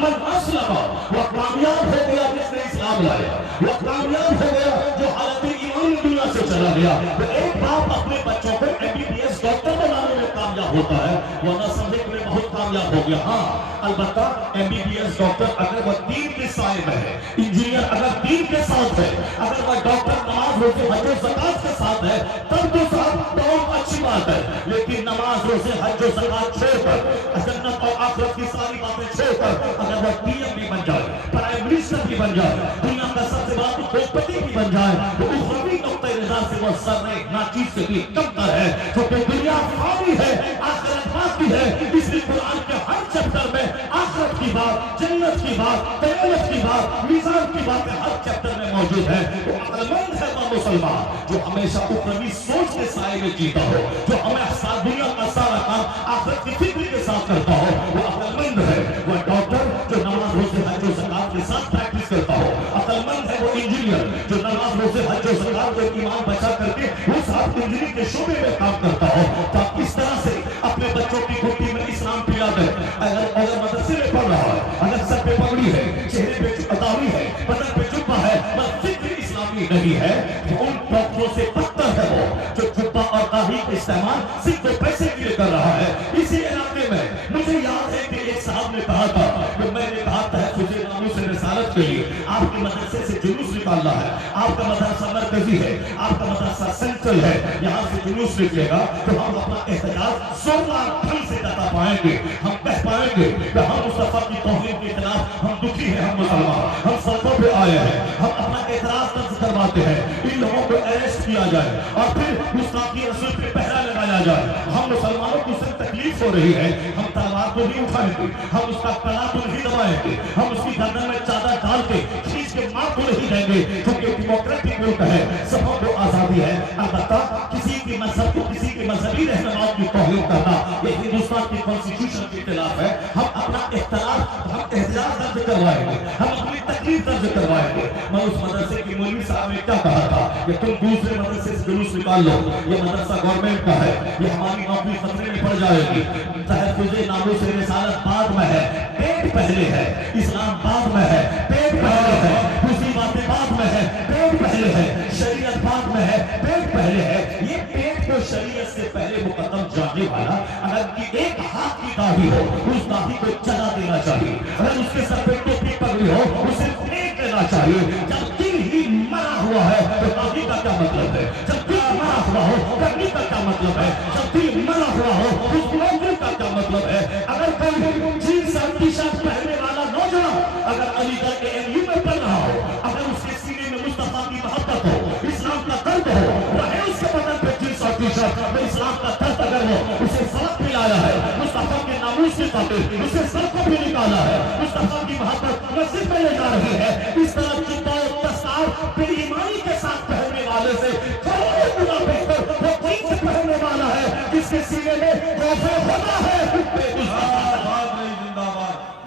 من اسلم, وہ کامیاب ہو گیا جس نے اسلام لایا, وہ کامیاب ہو گیا جو حالت ایمان دنیا سے چلا گیا. تو ایک باپ اپنے بچوں کو MBBS ڈاکٹر بنانے میں کامیاب ہوتا ہے, وہ نہ سمجھے کہ میں بہت کامیاب ہو گیا. ہاں البتہ MBBS ڈاکٹر اگر وہ دین کے سائے میں ہے, انجینئر اگر دین کے ساتھ ہے, اگر وہ ڈاکٹر نماز روزے حج و زکات کے ساتھ ہے, تب تو صاحب بہت اچھی بات ہے. لیکن نماز روزے حج و زکات چھوڑ کر, جنت اور آخرت کی ساری باتیں چھوڑ کر اگر وہ PM بھی بن جائے, پرائم منسٹر بھی بن جائے, دنیا کا سب سے بڑا ادھوگپتی بھی بن جائے, تو اخروی نقطۂ نظر سے وہ ذرے ناچیز سے بھی کمتر ہے. کیونکہ دنیا فانی ہے, آخرت باقی ہے. اس لیے قرآن کے ہر چیپٹر میں آخرت کی بات, جنت کی بات, قیامت کی بات, میزان کی باتیں ہر چیپٹر میں موجود ہے. تو عقل مند ہے وہ مسلمان جو ہمیشہ اخروی سوچ کے سائے میں جیتا ہو, جو ہمیشہ دنیا کا سارا کام آخرت کی فکر کے ساتھ کرتا ہو, وہ عقل مند ہے. وہ ڈاکٹر جو نماز روزے حج و زکات کے ساتھ پریکٹس کرتا ہو, عقل مند ہے. وہ انجینئر جو نماز روزے حج و زکات کو ایمان بچا کر کے وہ صاحب انجینئرنگ کے شعبے میں کام کرتا ہو, تو آپ اس طرح سے اپنے بچوں کی گھٹی میں اسلام پلا دیں. اگر مدرسے میں پڑھ رہا ہے, اگر سر پہ پگڑی ہے, چہرے پہ اتاوی ہے, بدن پہ جبہ ہے, بس فکر اسلامی نہیں ہے, تو ان ڈاکٹروں سے بدتر ہے وہ جو جبہ اور داڑھی کا استعمال صرف پیسے کے لیے کر رہا ہے. اسی علاقے میں مجھے یاد ہے کہ ایک صاحب نے کہا تھا کہ میں نے کہا تحفظ ناموس رسالت کے لیے آپ کے مدرسے سے جلوس نکالنا ہے, آپ کا مدرسہ مرکزی ہے, آپ کا مدرسہ سینٹرل ہے, یہاں سے جلوس نکلے گا تو ہم اپنا احتجاج زوردار ڈھنگ سے جتا پائیں گے. ہم کہہ پائیں گے کہ ہم مصطفیٰ کی توہین کے خلاف ہم دکھی ہیں, ہم مسلمان, ہم سڑکوں پہ آئے ہیں, ہم اپنا اعتراض درج کرواتے ہیں, ان لوگوں کو اریسٹ کیا جائے اور پھر گستاخی رسول پہ پہرا لگایا جائے. ہم مسلمانوں کو صرف تکلیف ہو رہی ہے, ہم تلوار کو نہیں اٹھائیں گے, ہم اس کا کلا کو نہیں دبائیں گے, ہم اس کی گردن میں چادر ڈال کے کھینچ کے مار کو نہیں دیں گے, کیونکہ ڈیموکریٹک ملک ہے, سبوں کو آزادی ہے. البتہ کسی کے مذہب کو کسی کے مذہبی رہنماؤں کی توہین کرنا یہ ہندوستان کی کانسٹیٹیوشن کے خلاف ہے. ہم اپنا احتجاج درج کروائیں گے, ہم اپنی تقریر درج کروائیں گے. میں اس مدرسے کے مولوی صاحب نے کیا کہا تھا کہ تم دوسرے مدرسے سے جلوس نکال لو, یہ مدرسہ گورنمنٹ کا ہے, یہ ہماری نوکری خطرے میں پڑ جائے گی. تحفظ ناموس رسالت بعد میں ہے, پیٹ پہلے ہے. اسلام بعد میں ہے, پیٹ پہلے ہے. دوسری باتیں بعد میں ہے, پیٹ پہلے ہے. شریعت بعد میں ہے, پیٹ پہلے ہے. یہ پیٹ کو شریعت سے پہلے مقدم جانے والا اگر کی ایک ہاتھ کی داڑھی ہو اس داڑھی کو چلا دینا چاہیے. اگر اس کے سر پہ ٹوپی پگڑی ہو اسے پھینک دینا چاہیے. جب دل ہی مرا ہوا ہے تو داڑھی کا کیا مطلب ہے؟ جب دل مرا ہوا ہو کرنی کا کیا مطلب ہے؟ جب دل مرا ہوا ہو اس نوکری کا کیا مطلب ہے؟ اگر کوئی جینس اور ٹی شرٹ پہننے والا نوجوان اگر علی گڑھ کے ایم یو میں پڑھ رہا ہو, اگر اس کے سینے میں مصطفیٰ کی محبت ہو, اسلام کا درد ہو, رہے اس کے بدن پہ جینس اور ٹی شرٹ میں اسلام کا درد اگر ہو, اسے سڑک پہ لایا ہے, مصطفیٰ کے ناموس کی خاطر اسے سڑکوں پہ نکالا ہے, مصطفیٰ کی محبت مسجد میں لے جا رہی ہے. اس طرح جبہ و دستار بے ایمانی کے ساتھ پہننے والے سے کروڑوں گنا بہتر وہ دین سے پہننے والا ہے جس کے سینے میں خوف خدا ہے.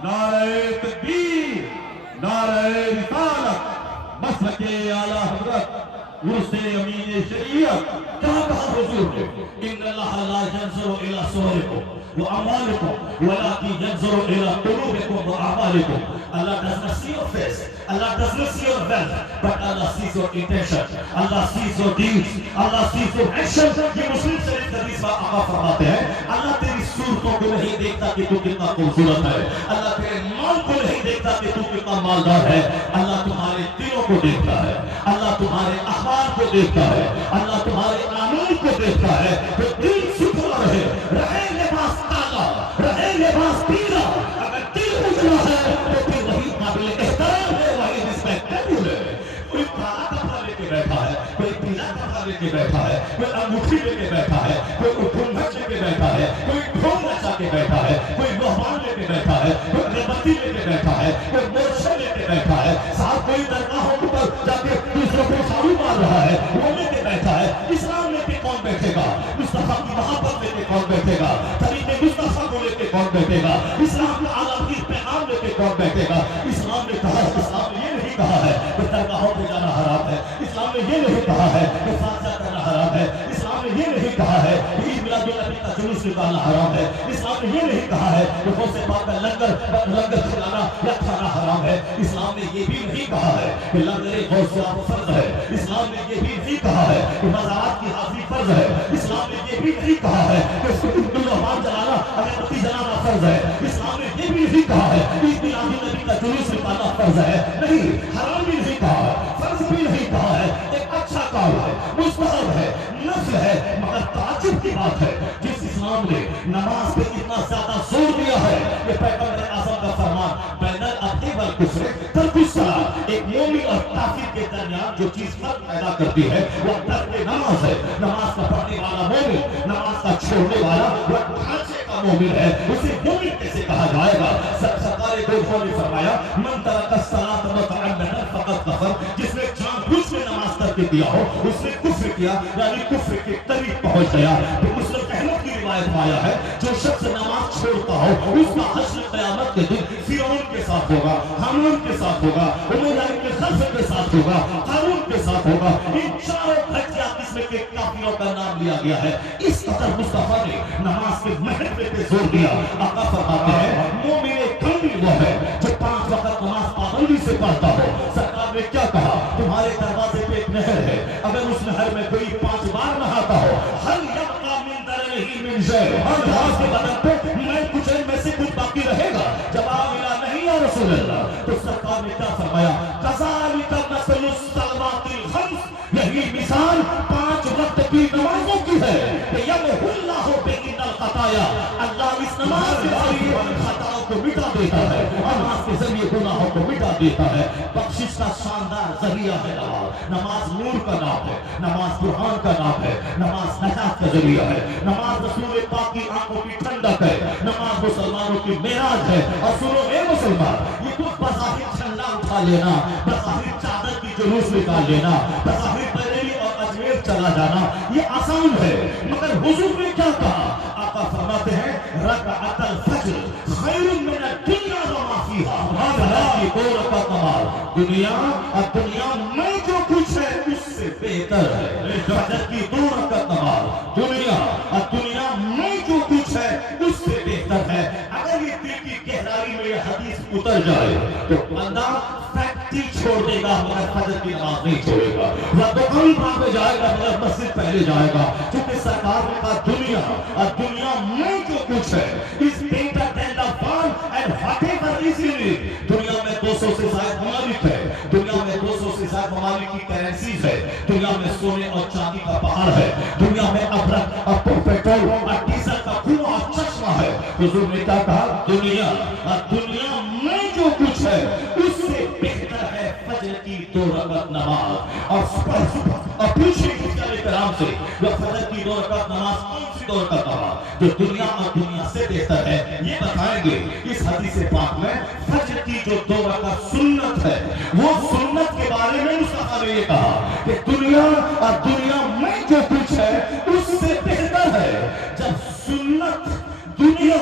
نعرہ تکبیر, نعرہ رسالت, مسلک اعلیٰ حضرت عرس امین شریعت. کہاں کہا حضور نے ان اللہ لا ينظر الى صورکم واعمالکم ولکن ينظر الى قلوبکم واعمالکم. Allah does not see your face, Allah does not see your wealth, but Allah sees your intention, Allah sees your deeds, Allah sees your action. یہ مسلم شریف حدیث میں آقا فرماتے ہیں اللہ تیری صورتوں کو نہیں دیکھتا کہ تو کتنا خوبصورت ہے, اللہ تیرے مال کو نہیں دیکھتا کہ تو کتنا مالدار ہے, اللہ تمہارے دلوں کو دیکھتا ہے, اللہ تمہارے احوال کو دیکھتا ہے, اللہ تمہارے اعمال کو دیکھتا ہے. تو دل ستھرا رہے, رہے لباس کالا, رہے لباس پیلا, اگر دل اجلا ہے تو پھر وہی قابل احترام ہے, وہی رسپیکٹیبل ہے. کوئی کالا کپڑا لے کے بیٹھا ہے, کوئی پیلا کپڑا لے کے بیٹھا ہے, کوئی انگوٹھی لے کے بیٹھا ہے, کوئی گھونگھٹ لے کے بیٹھا ہے, کوئی ڈھول نچا کے بیٹھا ہے, کوئی لوہان لے کے بیٹھا ہے, کوئی اگربتی لے کے بیٹھا ہے, کوئی مورچہ لے کے بیٹھا ہے, صاحب کوئی درگاہوں پر جا کے دوسروں کو جھاڑو مار رہا ہے, وہ لے کے بیٹھا ہے. اسلام لے کے کون بیٹھے گا؟ مصطفیٰ کی محبت لے کے کون بیٹھے گا؟ طریقے مصطفیٰ کو لے کے کون بیٹھے گا؟ اسلام کا اعلیٰ کی پیغام لے کے کون بیٹھے گا؟ اسلام نے کہا, اسلام نے یہ نہیں کہا ہے کہ درگاہوں پہ جانا حرام ہے, اسلام نے یہ نہیں کہا ہے کہ فاتحہ کرنا حرام ہے, اسلام نے یہ نہیں کہا ہے کہ عید میلاد النبی کا جلوس نکالنا حرام ہے, اسلام نے یہ نہیں کہا ہے کہ غوث پاک کا لنگر کھلانا یا کھانا حرام ہے, اسلام نے یہ بھی نہیں کہا ہے کہ لنگر غوث سے آپ فرض ہے, اسلام نے یہ بھی نہیں کہا ہے کہ مزارات کی حاضری فرض ہے, اسلام نے یہ بھی نہیں کہا ہے کہ سکون جلانا اگربتی جلانا فرض ہے, اسلام نے یہ بھی نہیں کہا ہے عید میلاد النبی کا جلوس نکالنا فرض ہے. نہیں, حرام بھی نہیں کہا ہے, فرض بھی نہیں کہا ہے, ایک اچھا کام ہے, مستحب ہے, نفل ہے. مگر تعجب کی بات ہے جس اسلام نے نماز پہ اتنا زیادہ زور دیا ہے کہ پیغمبر اعظم کا فرمان بین العبد والکفر ترک الصلاۃ, ایک مومن اور کافر کے درمیان جو چیز فرق پیدا کرتی ہے وہ ترک نماز ہے. نماز کا پڑھنے والا مومن, نماز کا چھوڑنے والا وہ ڈھانچے کا مومن ہے, اسے مومن کیسے کہا جائے گا؟ سرکار دو نے فرمایا من ترک الصلاۃ متعمدا فقد کفر, جس نے جان بوجھ کے نماز ترک کیا ہو اس نے کفر کیا, یعنی کفر کے قریب پہنچ گیا. تو مسلم احمد کی روایت میں آیا ہے جو شخص نماز چھوڑتا ہو اس کا حشر قیامت کے دن فرعون کے ساتھ ہوگا, حامون کے ساتھ ہوگا, عمر کے خلف کے ساتھ ہوگا, قارون کے ساتھ ہوگا. ان چاروں گھٹیا قسم کے کافروں کا نام لیا گیا ہے. اس قدر مصطفیٰ نے نماز کے محبت پہ زور دیا. آقا فرماتے ہیں مومن کامل وہ ہے جو 5 وقت نماز پابندی سے پڑھتا ہو. سرکار نے کیا کہا؟ تمہارے دروازے پہ ایک نہر ہے, اگر اس نہر میں کوئی 5 بار نہاتا ہو, ہر یبقى من درنہ من شیء, ہر گھاس کے بدن پہ میں کچھ میں سے کچھ باقی رہے گا. جواب ملا نہیں یا رسول اللہ. تو سرکار نے کیا فرمایا؟ کذالک مثل الصلوات الخمس, یہی مثال 5 وقت کی نمازوں کی ہے. یمحو اللہ بہن الخطایا, اللہ اس نماز کے ذریعے خطاؤں کو مٹا دیتا ہے, نماز کے ذریعے گناہوں کو مٹا دیتا ہے. بخشش کا شاندار ذریعہ ہے نماز. نماز نور کا نام ہے, نماز برہان کا نام ہے, نماز نجات کا ذریعہ ہے, نماز رسول پاک کی آنکھوں کی ٹھنڈک ہے, نماز مسلمانوں کی معراج ہے. اور سنو اے مسلمان, یہ کچھ بظاہر جھنڈا اٹھا لینا, بظاہر چادر کی جلوس نکال لینا, بظاہر بریلی اور اجمیر چلا جانا یہ آسان ہے، مگر حضور نے کیا کہا؟ آقا فرماتے ہیں رکعت الفجر خیر من الدنیا وما فیہا، فجر کی 2 رکعت نماز دنیا اور دنیا میں جو کچھ ہے اس سے بہتر ہے۔ فجر کی 2 رکعت نماز دنیا اور دنیا میں جو کچھ ہے اس سے بہتر ہے۔ اگر یہ دل کی گہرائی میں یہ حدیث اتر جائے تو بندہ فیکٹری چھوڑ دے گا مگر فجر کی نماز نہیں چھوڑے گا، یا دکان پہ جائے گا مگر مسجد پہلے جائے گا، کیونکہ سرکار نے کہا دنیا اور دنیا میں جو کچھ ہے is better than the world and whatever is in it۔ دنیا میں 200 سے زائد ممالک ہے، دنیا میں 200 سے زائد ممالک کی کرنسیز ہے، دنیا میں سونے اور چاندی کا پہاڑ ہے، دنیا میں ابرق اور پیٹرول اور ڈیزل کا کنواں اور چشمہ ہے۔ حضور نے کیا کہا؟ دنیا اور دنیا میں جو کچھ ہے اس سے بہتر ہے فجر کی 2 رکعت نماز۔ اور صبح اور پوچھیں مفتیان کرام سے جو فجر کی 2 رکعت نماز کون سی 2 رکعت نماز جو دنیا اور دنیا سے بہتر ہے، یہ بتائیں گے اس حدیث پاک میں۔ فجر کی جو 2 رکعت سنت ہے وہ سنت کے بارے میں مصطفیٰ نے یہ کہا کہ دنیا اور دنیا میں جو کچھ ہے اس سے بہتر ہے۔ جب سنت دنیا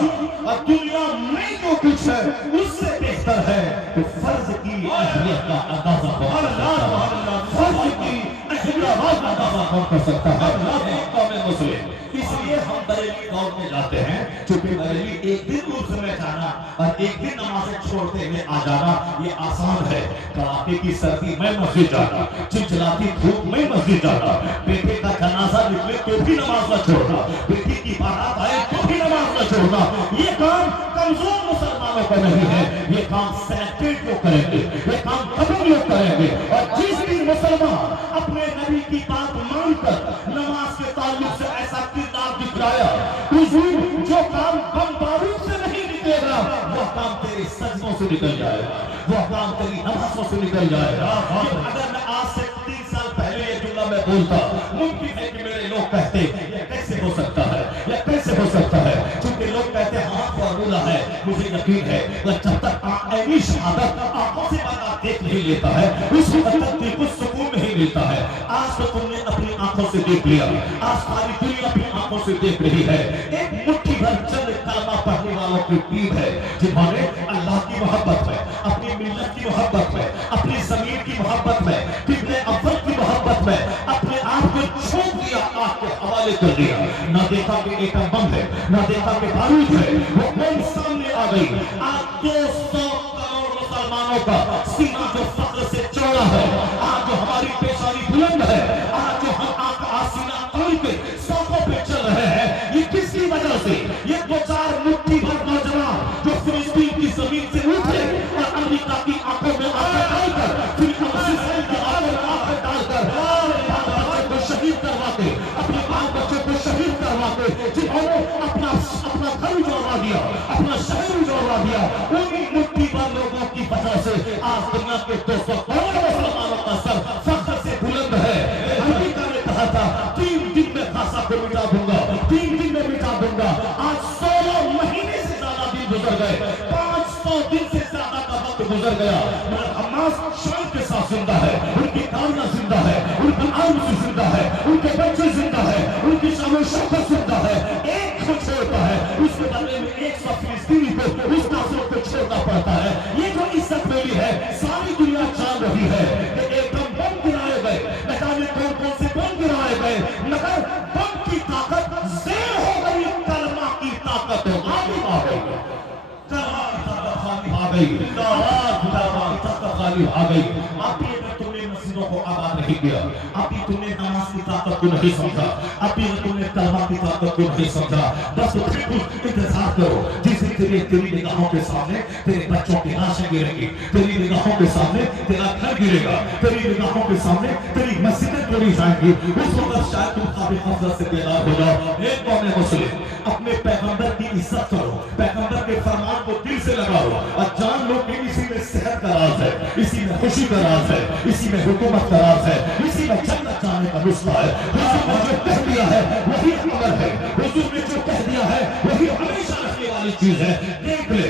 اور دنیا میں جو کچھ ہے اس سے بہتر ہے تو فرض کی اہمیت کا اندازہ کون کر سکتا ہے؟ فرض کی اہمیت کا اندازہ کون کر سکتا ہے؟ قوم مسلم اس لیے ہم بریلی دور میں جاتے ہیں، چونکہ بریلی ایک دن عرس میں جانا اور ایک دن نمازیں چھوڑتے ہوئے آ جانا یہ آسان ہے۔ کڑاکے کی سردی میں مسجد جانا، چلچلاتی دھوپ میں مسجد جانا، بیٹے کا جنازہ نکلے تو بھی نماز نہ چھوڑنا، بیٹی کی بارات آئے تو بھی نماز نہ چھوڑنا، یہ کام کمزور مسلمانوں کا نہیں ہے، یہ کام سلیکٹڈ لوگ کریں گے، یہ کام قبل لوگ کریں گے۔ اور جس بھی مسلمان اپنے نبی کی بات مان کر نماز کے تعلق سے ایسا کردار دکھلایا، حضور جو کام بم بارود سے نہیں نکلے گا وہ کام تیرے سجدوں سے نکل جائے گا، وہ کام تیری نمازوں سے نکل جائے گا۔ اگر میں آج سے 3 سال پہلے یہ جملہ میں بولتا، ممکن ہے کہ میرے لوگ کہتے یہ کیسے ہو سکتا ہے، یہ کیسے ہو سکتا ہے، چونکہ لوگ کہتے ہیں ہاں فارمولا ہے، مجھے یقین ہے جب تک عینی شہادت آنکھوں سے بندہ دیکھ نہیں لیتا ہے اس وقت تک دل کو سکون نہیں ملتا ہے۔ آج تو تم نے اپنی آنکھوں سے دیکھ لیا، آج ساری دنیا اپنی آنکھوں سے دیکھ رہی ہے، ایک مٹھی بھر چند کلمہ پڑھنے والوں کی ٹیم ہے جنہوں نے اللہ کی محبت میں، اپنی ملت کی محبت میں، اپنی زمین کی محبت میں، قبلہ اول کی محبت میں اپنے آپ کو چھوڑ دیا، آگ کے حوالے کر دیا۔ نہ دیکھا کہ ایٹم بم ہے، نہ دیکھا کہ بارود ہے، وہ قوم سامنے آ گئی۔ آج 200 کروڑ مسلمانوں کا سینہ جو فخر سے چوڑا ہے، آج جو ہماری پیشانی بلند ہے، آج جو ہم سینہ توڑ کے سڑکوں پہ چل رہے ہیں، یہ کس کی وجہ سے؟ یہ 2-4 مٹھی بھر نوجوان جو فلسطین کی زمین سے اٹھے اور امریکہ کی آنکھوں میں آنکھیں ڈال کر پھر اسرائیل کی آنکھیں ڈال کر بچوں کو شہید کروا کے، اپنے بال بچوں کو شہید کروا کے، جنہوں نے اپنا گھر اجاڑا دیا، اپنا شہر اجاڑا دیا، انہی مٹھی بھر لوگوں کی وجہ سے آج دنیا کے 200 کروڑ مسلمانوں کا سر فخر سے بلند ہے۔ امریکہ نے کہا تھا 3 دن میں غزہ کو مٹا دوں گا، 3 دن میں مٹا دوں گا، آج 16 مہینے سے زیادہ دن گزر گئے، 500 دن سے زیادہ کا وقت گزر گیا، مگر حماس شان کے ساتھ زندہ ہے، ان کی گاڑیاں زندہ ہے، ان کی آرمز زندہ ہے، ان کے بچے زندہ ہے، ان کی شان و شوکت زندہ ہے۔ ایک کو چھوڑتا ہے اس کے بدلے میں 100 فلسطینی کو اس کافر کو چھوڑنا پڑتا ہے۔ یہ جو عزت ملی ہے ساری دنیا جان رہی ہے کہ ایٹم بم گرائے گئے، نہ جانے کون کون سے بم گرائے گئے، مگر بم کی طاقت زیر ہو گئی، کلمہ کی طاقت غالب آ گئی، کلمہ کی طاقت غالب آ گئی، کلمہ کی طاقت غالب آ گئی۔ اب بھی اگر تم نے مسجدوں کو آباد نہیں کیا، اب بھی تم نے نماز کی طاقت کو نہیں سمجھا، اب بھی تم نے کلمہ کی طاقت کو نہیں سمجھا، بس پھر کچھ انتظار کرو، جس دن تیری نگاہوں کے سامنے تیرے بچوں کی لاشیں گریں گی، تیری نگاہوں کے سامنے تیرا گھر گرے گا، تیری نگاہوں کے سامنے تیری مسجدیں توڑی جائیں گی، اس وقت شاید تم قابل غفلت سے بیدار ہو جاؤ۔ ایک قوم مسلم اپنے پیغمبر کی عزت کرو، پیغمبر کے فرمان کو دل سے لگاؤ اور جان لو کہ اسی میں صحت کا راز ہے، اسی میں خوشی کا راز ہے، اسی میں حکومت کا راز ہے، اسی میں جنت جانے کا نسخہ ہے۔ حضور نے جو کہہ دیا ہے وہی عمل ہے، حضور نے جو کہہ دیا ہے وہی ہمیشہ رکھنے والی چیز ہے۔ دیکھ لے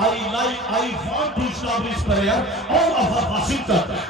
I want to establish prayer all over Washington.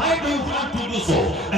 why do you want to do so?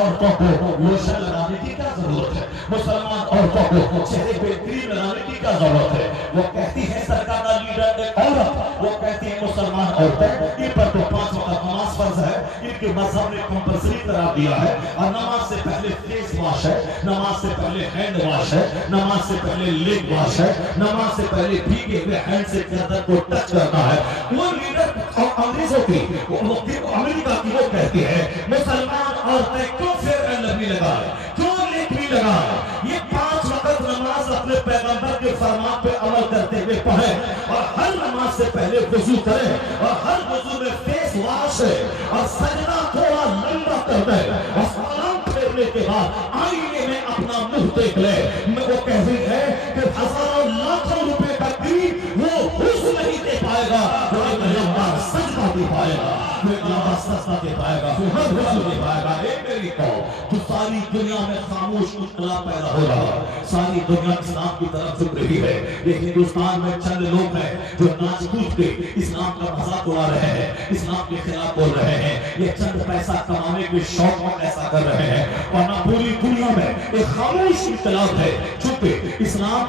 عورتوں کو لوشن لگانے کی کیا ضرورت ہے؟ مسلمان عورتوں کو چہرے پہ کریم لگانے کی کیا ضرورت ہے؟ وہ کہتی ہے سرکار کا لیڈر ایک عورت، وہ کہتی ہے مسلمان عورتیں ان پر تو 5 وقت نماز فرض ہے، ان کے مذہب نے کمپلسری قرار دیا ہے، اور نماز سے پہلے فیس واش ہے، نماز سے پہلے ہینڈ واش ہے، نماز سے پہلے لیگ واش ہے، نماز سے پہلے بھیگے ہوئے ہینڈ سے گردن کو ٹچ کرنا ہے۔ وہ لیڈر انگریزوں کی، امریکہ کی، وہ کہتی ہے مسلمان عورتیں کیوں فیئر اینڈ لولی لگائے، کیوں لیکری لگائے؟ یہ 5 وقت نماز اپنے پیغمبر کے فرمان پہ عمل کرتے ہوئے پڑھیں، اور ہر نماز سے پہلے وضو کریں، اور ہر وضو میں فیس واش ہے، اور سجدہ تھوڑا لمبا کر دیں، اور سلام پھیرنے کے بعد آئینے میں اپنا منہ دیکھ لے۔ وہ کہہ رہی ہے کہ ہزاروں لاکھوں روپے کا قریب وہ حسن نہیں دے پائے گا جو ایک لمبا سجدہ دے پائے گا، جو ایک لمبا سجدہ دے پائے گا، جو ہر وضو دے پائے گا۔ ایک میری قوم جو ساری دنیا میں خاموش انقلاب پیدا ہو رہا ہے، ساری دنیا اسلام کی طرف جھک رہی ہے، لیکن ہندوستان میں چند لوگ ہیں جو ناچ کود کے اسلام کا مذاق اڑا رہے ہیں، اسلام کے خلاف بول رہے ہیں، یہ چند پیسہ کمانے کے شوق میں ایسا کر رہے ہیں، ورنہ پوری دنیا میں ایک خاموش انقلاب ہے۔ چونکہ اسلام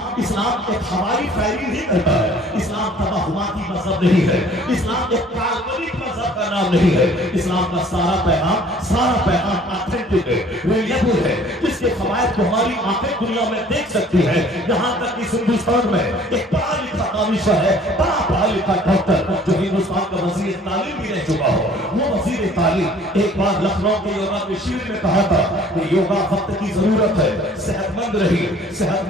ایک ہماری فیری نہیں کرتا ہے، اسلام توہماتی مذہب نہیں ہے، اسلام ایک کالپنک مذہب کا نام نہیں ہے، اسلام کا سارا پیغام آتھینٹک ہے، ریلیبل ہے، جس کے فوائد کو ہماری آنکھیں دنیا میں دیکھ سکتی ہے۔ یہاں تک کہ ہندوستان میں ایک پڑھا لکھا دانشور ہے، بڑا پڑھا لکھا ڈاکٹر، جو ہندوستان کا وزیر تعلیم بھی رہ چکا ہو، وہ وزیر تعلیم ایک بار لکھنؤ کے یوگا کے شیور میں کہا تھا کہ یوگا وقت کی ضرورت ہے، صحت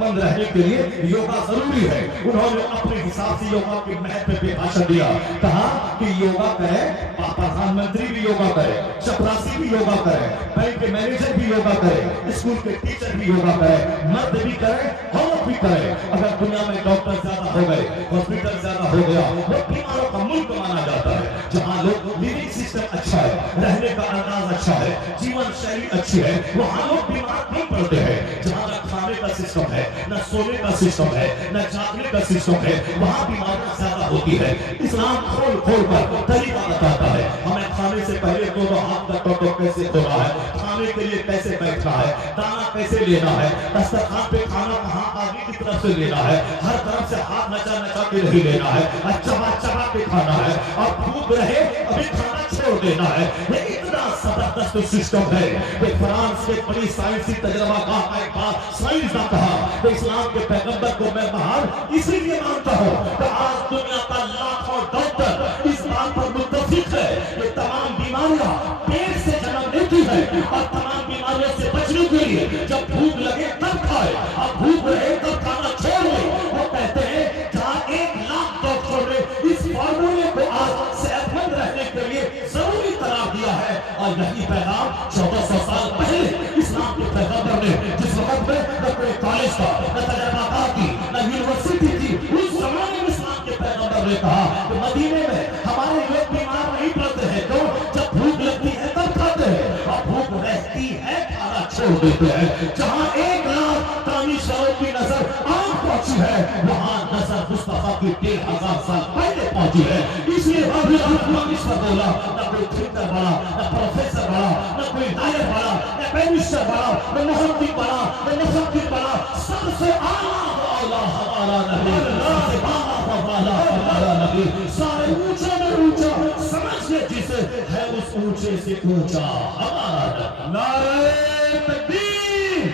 مند رہنے کے لیے یوگا ضروری ہے۔ انہوں نے اپنے حساب سے یوگا کے مہتو پہ بھاشن دیا، کہا کہ یوگا کرے، پردھان منتری بھی یوگا کرے، چپراسی بھی یوگا کرے، بینک کے مینیجر بھی یوگا کرے، اسکول کے ٹیچر بھی یوگا کرے، مرد بھی کرے، عورت بھی کرے۔ اگر دنیا میں ڈاکٹر زیادہ ہو گئے، ہاسپٹل زیادہ ہو گیا، وہ بیماروں کا ملک مانا جاتا ہے۔ جہاں لوگ لیونگ سسٹم اچھا ہے، رہنے کا انداز اچھا ہے، جیون شیلی اچھی ہے، وہاں لوگ بیمار نہیں پڑتے ہیں۔ جہاں نہ کھانے کا سسٹم ہے، نہ سونے کا سسٹم ہے، نہ جاگنے کا سسٹم ہے، وہاں بیماریاں زیادہ ہوتی ہے۔ اسلام کھول کر طریقہ بتاتا ہے، ہمیں کھانے سے پہلے دونوں ہاتھ کا ٹوٹو کیسے دھونا ہے، کھانے کے لیے کیسے بیٹھنا ہے، دانا کیسے لینا ہے، دسترخوان پہ کھانا کہاں آگے کی طرف سے لینا ہے، ہر طرف سے ہاتھ نچا کے نہیں لینا ہے، اور چبا کے کھانا ہے، اور بھوک رہے ابھی کھانا چھوڑ دینا ہے۔ یہ اتنا زبردست سسٹم ہے کہ فرانس کے بڑی سائنسی تجربہ گاہ کا ایک بات سائنس نے کہا کہ اسلام کے پیغمبر کو میں مہان اسی لیے مانتا ہوں کہ آج دنیا کا لاکھوں ڈاکٹر اس بات پر متفق ہے کہ تمام بیماریاں پیٹ سے جنم لیتی ہے، اور تمام بیماریوں سے بچنے کے لیے جب بھوک لگے تب کھائے، اور بھوک رہے تب کھانا چھوڑ دے۔ وہ کہتے ہیں جہاں 1,00,000 ڈاکٹروں نے اس فارمولے کو آج صحت مند رہنے کے لیے ضروری قرار دیا ہے، اور یہی پیغام 1400 سال پہلے اسلام کے پیغمبر نے، جس وقت میں نہ کوئی کالج تھا، نہ تجربہ کار کی، نہ یونیورسٹی تھی، اس زمانے میں اسلام کے پیغمبر نے کہا کہ مدینے میں ہمارے لوگ بیمار نہیں پڑتے ہیں، کیوں؟ جب بھوک لگتی ہے تب کھاتے ہیں، اور بھوک رہتی ہے کھانا چھوڑ دیتے ہیں۔ جہاں 1,00,000 دانشوروں کی نظر آنکھ پہنچی ہے، وہاں نظر مصطفیٰ کی 1,500 سال پہلے پہنچی ہے۔ اس لیے ابھی دانشور بولا، نہ کوئی تھنکر بڑا، نہ پروفیسر بڑا، نہ کوئی لائر بڑا، نہ بیرسٹر بڑا، نہ محقق بڑا، نہ مفکر بڑا، سب سے اعلیٰ والا ہمارا نبی، سب سے بالا والا ہمارا نبی، سارے اونچے میں اونچا سمجھے جسے ہے اس اونچے سے اونچا ہمارا نبی۔ نعرہ تکبیر،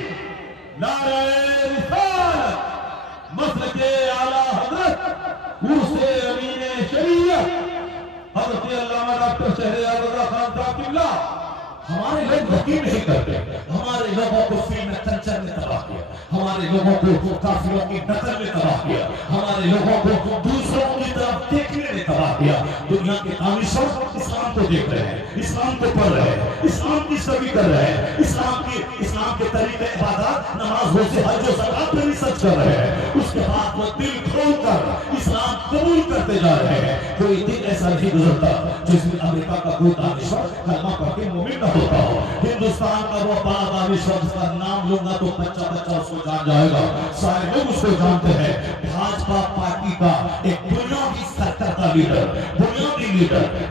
نعرہ رسالت، مسلک اعلیٰ حضرت عرس امین شریعت حضرت علامہ ڈاکٹر شہریار رضا خان صاحب قبلہ۔ ہمارے لوگ یقین نہیں کرتے، ہمارے لوگوں کو فلم کلچر نے تباہ کیا، ہمارے لوگوں کو کافروں کی نقل نے تباہ کیا، ہمارے لوگوں کو دوسروں کی طرف دیکھنے نے تباہ کیا۔ دنیا کے دانشور اسلام کو دیکھ رہے ہیں، اسلام کو پڑھ رہے ہیں، اسلام کی اسٹڈی کر رہے ہیں، اسلام کے طریقے عبادات، نماز، روزے، حج و زکات پر ریسرچ کر رہے ہیں۔ اس کے بعد وہ دل کھول کر اسلام قبول کرتے جا رہے ہیں۔ کوئی دن ایسا نہیں گزرتا جس میں امریکہ کا کوئی دانشور کلمہ پڑھ کے مومن نہ ہوتا ہو۔ ہندوستان کا وہ بڑا دانشور جس کا نام لوں گا تو بچہ اس کو جان جائے گا، سارے لوگ اس کو جانتے ہیں، بھاجپا پارٹی کا ایک بنیادی سرکردہ لیڈر، بنیادی لیڈر،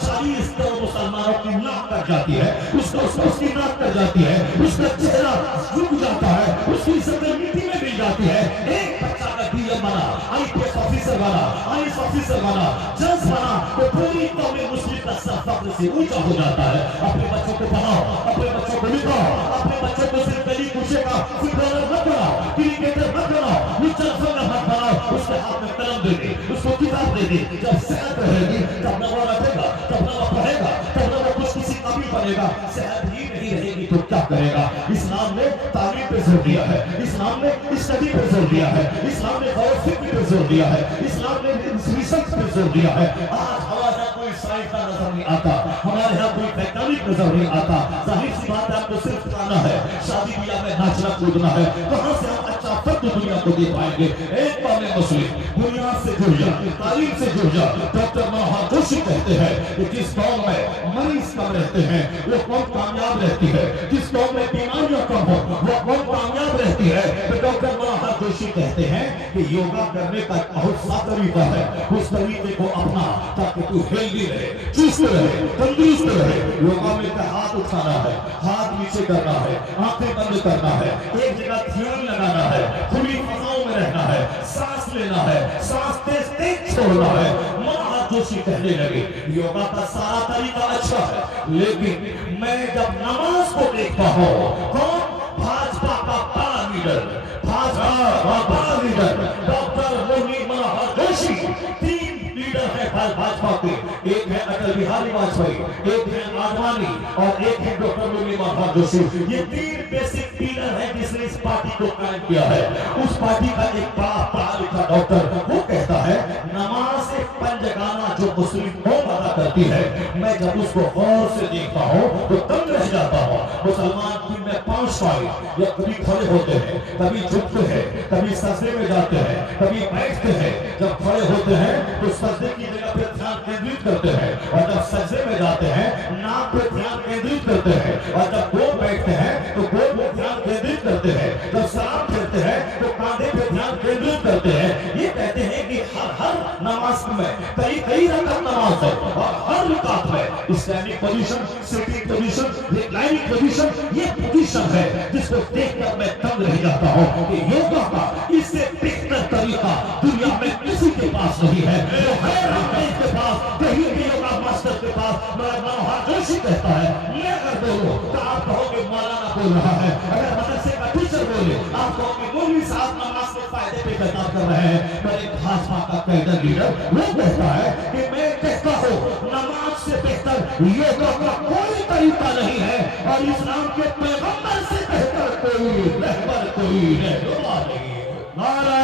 40 مسلمانوں کی ناک کٹ جاتی ہے، اس کی ناک کٹ جاتی ہے، اس کا چہرہ جھک جاتا ہے، اس کی سطح مٹی میں مل جاتی ہے. ایک بچہ کا ڈی ایم بنا، IPS آفیسر بنا، IAS آفیسر بنا، جج بنا تو پوری قوم مسلم کا سر فخر سے اونچا ہو جاتا ہے. اپنے بچوں کو پڑھاؤ، اپنے بچوں کو لکھاؤ، اپنے بچوں کو صرف گلی کوچے کا فٹ بالر مت بناؤ، کرکٹر مت بناؤ، نیچر فنگر مت بناؤ. اس کے ہاتھ میں قلم دے دے، اس کو کتاب دے دے. جب صحت رہے گی تب نہ وہ رکھے گا، تب نہ وہ پڑھے گا، تب نہ وہ کچھ کسی قابل بنے گا. صحت ہی نہیں رہے گی تو کیا کرے گا؟ اسلام نے تعلیم پہ زور دیا ہے، اسلام نے اسٹڈی پہ زور دیا ہے، اسلام نے غور و فکر پہ زور دیا ہے، اسلام نے ریسرچ پہ زور دیا ہے. آج ہمارے یہاں کوئی سائنسداں نظر نہیں آتا، ہمارے یہاں کوئی ویگانک نظر نہیں آتا. ظاہر سی بات ہے آپ کو صرف کھانا ہے، شادی بیاہ میں ناچنا کودنا ہے. کہاں سے ہم اچھا فرد دنیا کو دے پائیں گے؟ ایک قوم مسلم بنیاد سے جڑ جا، تعلیم سے جڑ جا. ڈاکٹر منوہر جوشی کہتے ہیں کہ جس قوم میں مریض کم رہتے ہیں وہ قوم کامیاب رہتی ہے، جس قوم میں بیماریاں کم ہو وہ قوم کامیاب رہتی ہے. تو ڈاکٹر منوہر جوشی کہتے ہیں کہ یوگا کرنے کا بہت سا طریقہ ہے، اس طریقے کو اپنا تاکہ تو ہیلدی رہے، چست رہے، تندرست رہے. یوگا میں کا ہاتھ اٹھانا ہے، ہاتھ نیچے کرنا ہے، آنکھیں بند کرنا ہے، ایک جگہ دھیان لگانا ہے، کھلی فضاؤں میں رہنا ہے، سانس لینا ہے، سانس تیز تیز چھوڑنا ہے. منوہر جوشی کہنے لگے یوگا کا سارا طریقہ اچھا ہے، لیکن میں جب نماز کو دیکھتا ہوں، کون؟ بھاجپا کا بڑا لیڈر، بھاجپا کا بڑا لیڈر ڈاکٹر مرلی منوہر جوشی. 3 لیڈر ہیں بھاجپا کے، ایک ہے اٹل بہاری واجپئی، ایک ہے آڈوانی اور ایک ہے ڈاکٹر مرلی منوہر جوشی. یہ 3 بیسک پیلر ہیں جس نے اس پارٹی کو قائم کیا ہے. اس پارٹی کا ایک بڑا پڑھا لکھا ڈاکٹر وہ کہتا ہے نماز پنجگانہ جو مسلم قوم ادا کرتی ہے، میں جب اس کو غور سے دیکھتا ہوں تو دنگ رہ جاتا ہوں. مسلمان دن میں 5 بار یا کبھی کھڑے ہوتے ہیں، کبھی جھکتے ہیں، کبھی سجدے میں جاتے ہیں، کبھی بیٹھتے ہیں. جب کھڑے ہوتے ہیں تو سجدے کی جگہ پہ دھیان کیندرت کرتے ہیں، اور جب سجدے میں جاتے ہیں ناک پہ دھیان کیندرت کرتے ہیں، اور جب گول بیٹھتے ہیں تو گول پہ دھیان کیندرت کرتے ہیں، جب سلام پھیرتے ہیں تو کاندھے پہ دھیان کیندرت کرتے ہیں. یہ کہتے ہیں کہ ہر نماز میں کئی رکعت نماز ہے، اور ہر رکعت میں standing position, sitting position, ریکلائننگ position, یہ پوزیشن ہے جس کو دیکھ کر میں دنگ رہ جاتا ہوں کہ یوگا کا اس سے بہتر طریقہ دنیا میں کسی کے پاس نہیں ہے. وہ ہے رامدیو کے پاس، کہیں بھی یوگا ماسٹر کے پاس. منوہر جوشی کہتا ہے میں اگر بولوں تو آپ کہو کہ مولانا بول رہا ہے، اگر مدرسے کا ٹیچر بولے آپ کہو کہ مولوی صاحب نماز کے فائدے پہ خطاب کر رہے ہیں. پر ایک بھاجپا کا کیڈر لیڈر وہ کہتا ہے کہ میں کہتا ہوں نماز سے بہتر یوگا کا کوئی طریقہ نہیں ہے، اور اسلام کے پیغمبر سے بہتر کوئی رہبر، کوئی رہنما نہیں ہے. نعرہ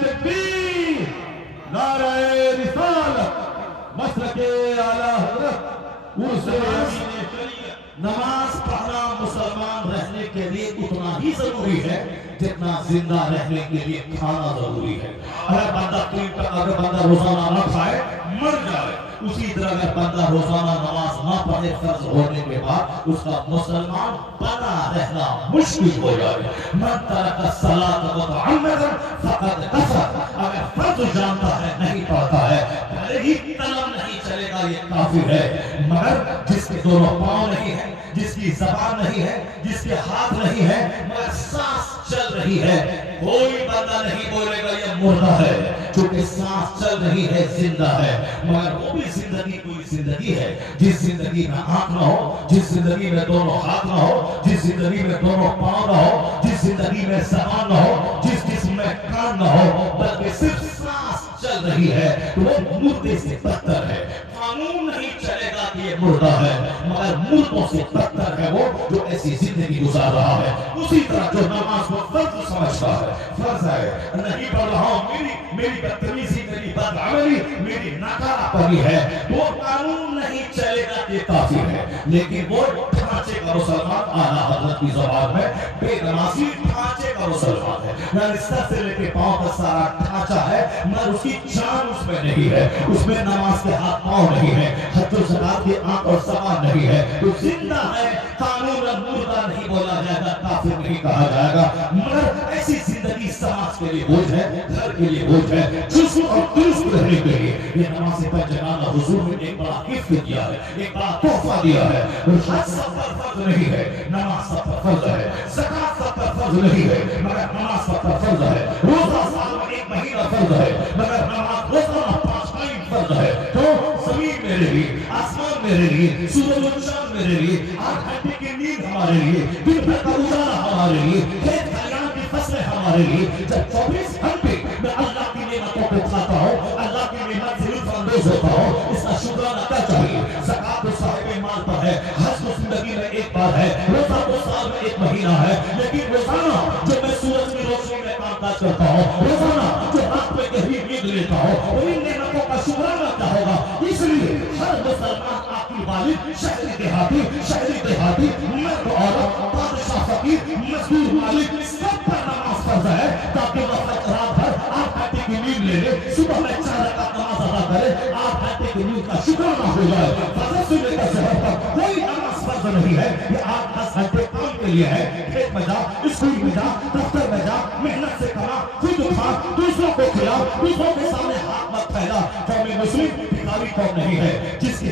تکبیر، نعرہ رسالت، مسلک اعلی حضرت نماز پڑھنا مسلمان رہنے کے لیے اتنا ہی ضروری ہے جتنا زندہ رہنے کے لیے کھانا ضروری ہے. اگر بندہ روزانہ نہ کھائے مر جائے، اسی طرح اگر بندہ روزانہ نماز نہ پڑھے فرض ہونے کے بعد اس کا مسلمان بنا رہنا مشکل ہو جائے. من ترک الصلاۃ متعمدا فقد کفر. اگر فرض جانتا ہے نہیں پڑھتا ہے، بھلے ہی قلم نہیں چلے گا یہ کافر ہے. مگر جس کے دونوں پاؤں نہیں ہے، جس کی زبان نہیں ہے، جس کے ہاتھ نہیں ہے، مگر سانس چل رہی ہے، کوئی بندہ نہیں بولے گا یہ مردہ ہے. چونکہ سانس چل رہی ہے، زندہ ہے. مگر وہ بھی زندگی کوئی زندگی ہے جس زندگی میں آنکھ نہ ہو، جس زندگی میں دونوں ہاتھ نہ ہو، جس زندگی میں دونوں پاؤں نہ ہو، جس زندگی میں زبان نہ ہو، جس جسم میں کان نہ ہو، بلکہ صرف سانس چل رہی ہے، تو وہ مردے سے بدتر ہے. قانون نہیں چلے گا کہ یہ مردہ ہے، مگر مردوں سے بدتر ہے وہ جو ایسی زندگی گزار رہا ہے. اسی طرح جو نماز کو فرض سمجھتا ہے، فرض ہے نہیں پڑھ رہا ہوں، میری بدتمیزی، میری بدعملی، میری ناکارہ پنی ہے، وہ قانون نہیں چلے گا کہ کافر ہے. لیکن وہ ڈھانچے کا مسلمان، اعلیٰ حضرت کی زبان میں بے نمازی ڈھانچے کا مسلمان ہے. یعنی سر سے لے کے پاؤں کا سارا ڈھانچہ ہے، مگر اس کی جان اس میں نہیں ہے، اس میں نماز کے ہاتھ پاؤں نہیں ہے، حج و زکات کی آنکھ اور زبان نہیں ہے. تو زندہ ہے، قانون مردہ نہیں بولا جائے گا. مسافر نہیں کہا جائے گا، مگر ایسی زندگی سماج کے لیے بوجھ ہے، گھر کے لیے بوجھ ہے، چست اور درست رہنے کے لیے یہ نماز پنجگانہ حضور نے ایک بڑا گفٹ دیا ہے، ایک بڑا تحفہ دیا ہے۔ حج سب پر فرض نہیں ہے، نماز سب پر فرض ہے، زکات سب پر فرض نہیں ہے، مگر نماز سب پر فرض ہے، روزہ سال میں ایک مہینہ فرض ہے، مگر نماز روزانہ 5 ٹائم فرض ہے۔ تو زمین میرے لیے، آسمان میرے لیے، سورج و چاند میرے لیے، 8 گھنٹے کی نیند ہمارے لیے، دن بھر کا اجالا ہمارے لیے، کھیت کھلیان کی فصلیں ہمارے لیے۔ جب 24 گھنٹے میں اللہ کی نعمتوں کو کھاتا ہوں، اللہ کی نعمت سے لطف اندوز ہوتا ہوں، اس کا شکرانہ کیا چاہیے؟ زکات تو صاحب مال پر ہے، حج تو زندگی میں ایک بار ہے، روزہ تو سال میں ایک مہینہ ہے، لیکن روزانہ جو میں سورج کی روشنی میں کام کاج کرتا ہوں، روزانہ جو رات میں گہری نیند لیتا ہوں، ان نعمتوں کا شکرانہ کیا ہوگا؟ اس لیے ہر مسلمان عاقل بالغ، شہری دیہاتی، مرد عورت، بادشاہ فقیر، مزدور مالک، سب پر نماز فرض ہے، تاکہ وہ رات بھر 8 گھنٹے کی نیند لے لے، صبح میں 4 رکعت نماز ادا کرے، 8 گھنٹے کی نیند کا شکرانہ ہو جائے۔ فجر سے لے کر سحر تک کوئی نماز فرض نہیں ہے، یہ 8-10 گھنٹے کام کے لیے ہے۔ کھیت میں جا، اسکول میں جا، دفتر میں جا، محنت سے کما، خود کھا، دوسروں کو کھلا، دوسروں کے سامنے ہاتھ مت پھیلا۔ قوم مسلم بھکاری قوم نہیں ہے، جس کے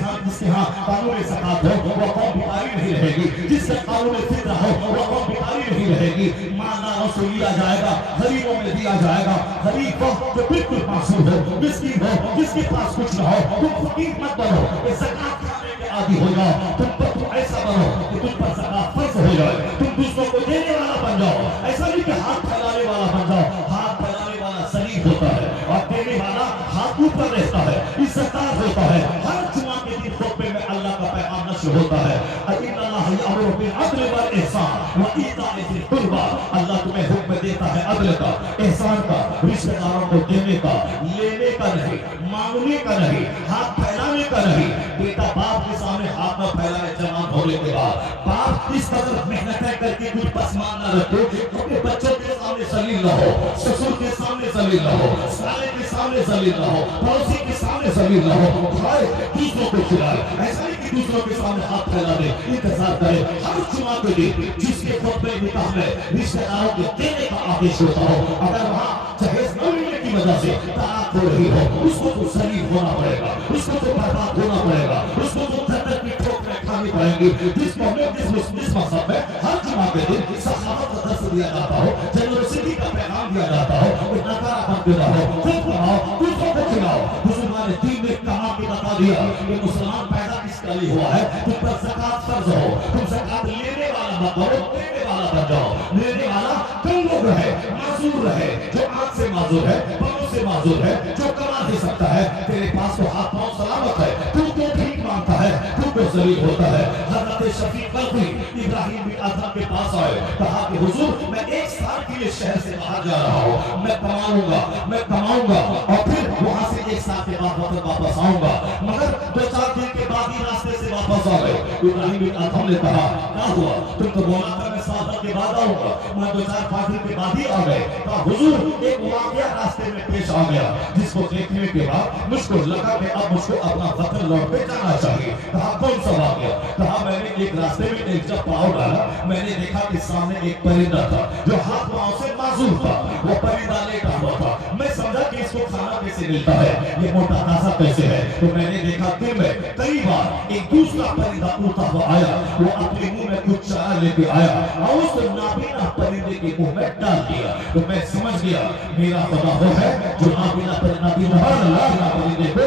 ہاں قانون زکات ہو وہ قوم بھکاری نہیں رہے گی، جس کا قانون فطرہ ہو وہ قوم بھکاری نہیں رہے گی۔ مالداروں سے لیا جائے گا، غریبوں میں دیا جائے گا۔ غریب کو جو بالکل معصوم ہو، مسکین ہو، جس کے پاس کچھ نہ ہو، تم فقیر مت بنو کہ زکات کھانے کے عادی ہو جاؤ، تم ایسا بنو کہ تم پر زکات فرض ہو جائے، تم دوسروں کو دینے والا بن جاؤ۔ ایسا نہیں کہ ہاتھ پھیلانے والا بن جاؤ، ہاتھ پھیلانے والا ذلیل ہوتا ہے اور دینے والا ہاتھ اوپر رہتا ہے، عزتدار ہوتا ہے۔ ہر جمعہ کے دن خطبے میں اللہ کا پیغام نشر ہوتا ہے، ان اللہ یامر بالعدل والاحسان وایتاء ذی القربی، اللہ تمہیں حکم دیتا ہے عدل کا، احسان کا، رشتہ داروں کو دینے کا، لینے کا نہیں، مانگنے کا نہیں، ہاتھ پھیلانے کا نہیں۔ بیٹا باپ کے سامنے ہاتھ نہ پھیلائے جوان ہونے کے بعد، باپ اس قدر محنتیں کر کے کچھ پسمان نہ رکھے، اپنے بچوں کے سامنے ذلیل نہ ہو، سسر کے سامنے ذلیل نہ ہو، سالے کے سامنے ذلیل نہ ہو، پڑوسی کے سامنے ذلیل نہ ہو، کھائے دوسروں کو کھلائے، ایسا نہیں کہ دوسروں کے سامنے ہاتھ پھیلا دے۔ انتظار کرے ہر جمعہ کے دن جس کے خطبے نکاح میں رشتہ داروں کے دینے کا آدیش ہوتا ہو، اگر وہاں جہیز نہ ملنے کی وجہ سے طلاق ہو رہی ہو، اس کو تو ذلیل ہونا پڑے گا، اس کو تو برباد ہونا پڑے گا، اس کو تو جنت کی ٹھوکریں کھانی پڑیں گی۔ جس مذہب میں ہر جمعہ کے دن سخاوت کا درس دیا جاتا ہو، جنرosity کا پیغام دیا جاتا ہو، کوئی ناکارہ بن کے رہو، خود کماؤ، دوسروں کو کھلاؤ۔ بزرگان دین نے کہا کہ بتا دیا کہ مسلمان پیدا کس کا لیے ہوا ہے، تم پر زکات فرض ہو، تم زکات لینے والا مت بنو، دینے والا بن جاؤ۔ لینے والا کمزور رہے، معذور رہے، جو آنکھ سے معذور ہے، پاؤں سے معذور ہے، جو کما نہیں سکتا ہے، تیرے پاس تو ہاتھ پاؤں سلامت ہے، تو بھیک مانگتا ہے، تو ذلیل ہوتا ہے۔ حضرت شفیق قلبی ابراہیم بن ادھم کے پاس آئے، کہا کہ حضور میں 1 سال کے لیے شہر سے باہر جا رہا ہوں، میں کماؤں گا اور پھر وہاں سے 1 سال کے بعد وطن واپس آؤں گا، مگر 2-4 دن کے بعد ہی راستے سے واپس آ گئے۔ ابراہیم بن ادھم نے کہا کیا ہوا؟ تم تو بولا تھا میں 7 دن کے بعد آؤں گا، میں 2-4-5 دن کے بعد ہی آ گئے۔ کہا حضور ایک واقعہ راستے میں پیش آ گیا جس کو دیکھنے کے بعد مجھ کو لگا کہ اب مجھ کو اپنا وطن لوٹ کے جانا چاہیے۔ کہا کون سا واقعہ؟ کہا میں نے ایک راستے میں ایک جب پاؤں ڈالا، میں نے دیکھا کہ سامنے ایک پرندہ تھا جو ہاتھ پاؤں سے معذور تھا، وہ پرندہ لیٹا ہوا تھا، میں سمجھا کہ اس کو کھانا کیسے ملتا ہے، یہ موٹا تازہ کیسے ہے، تو میں نے دیکھا دن میں کئی بار ایک دوسرا پرندہ اڑتا ہوا آیا، وہ اپنے منہ میں کچھ چارہ لے کے آیا اور اس نابینا پرندے کے منہ میں ڈال دیا، تو میں سمجھ گیا میرا خدا وہ ہے جو نابینا پرندے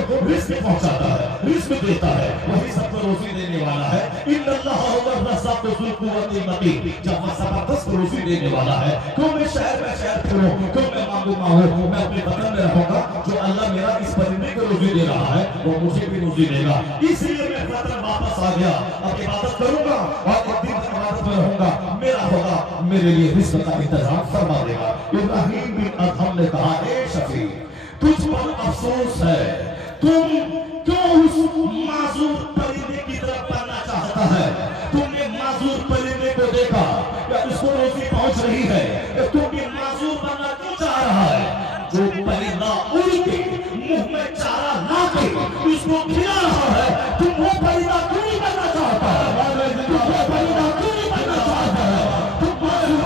کو رزق پہنچاتا ہے، رزق دیتا ہے، وہی سب کو روزی دینے والا ہے۔ ان اللہ هو الرزاق ذو القوة المتین، جب وہ زبردست روزی دینے والا ہے، کیوں میں شہر پھروں، کیوں میں مانگوں، میں اپنے وطن میں رہوں گا، جو اللہ میرا اس پرندے کو روزی دے رہا ہے وہ مجھے بھی روزی دے گا، اس لیے میں وطن واپس آ گیا، اب عبادت کروں گا اور ایک دن عبادت میں رہوں گا، میرا ہوگا میرے لیے رزق کا انتظام فرما دے گا۔ ابراہیم بن ادھم نے کہا اے شفیق تجھ پر افسوس ہے، تم کیوں اس معذور پرندے کی طرف بڑھنا چاہتا ہے؟ تم نے معذور پرندے کو دیکھا کہ اس کو روزی پہنچ رہی ہے، کہ تم بھی معذور بننا کیوں چاہ رہا ہے؟ جو پرندہ اڑ کے منہ میں چارہ لا کے اس کو کھلا رہا ہے، تم وہ پرندہ کیوں نہیں بننا چاہتا ہے؟ تم وہ پرندہ کیوں نہیں بننا چاہتا ہے؟ تم معذور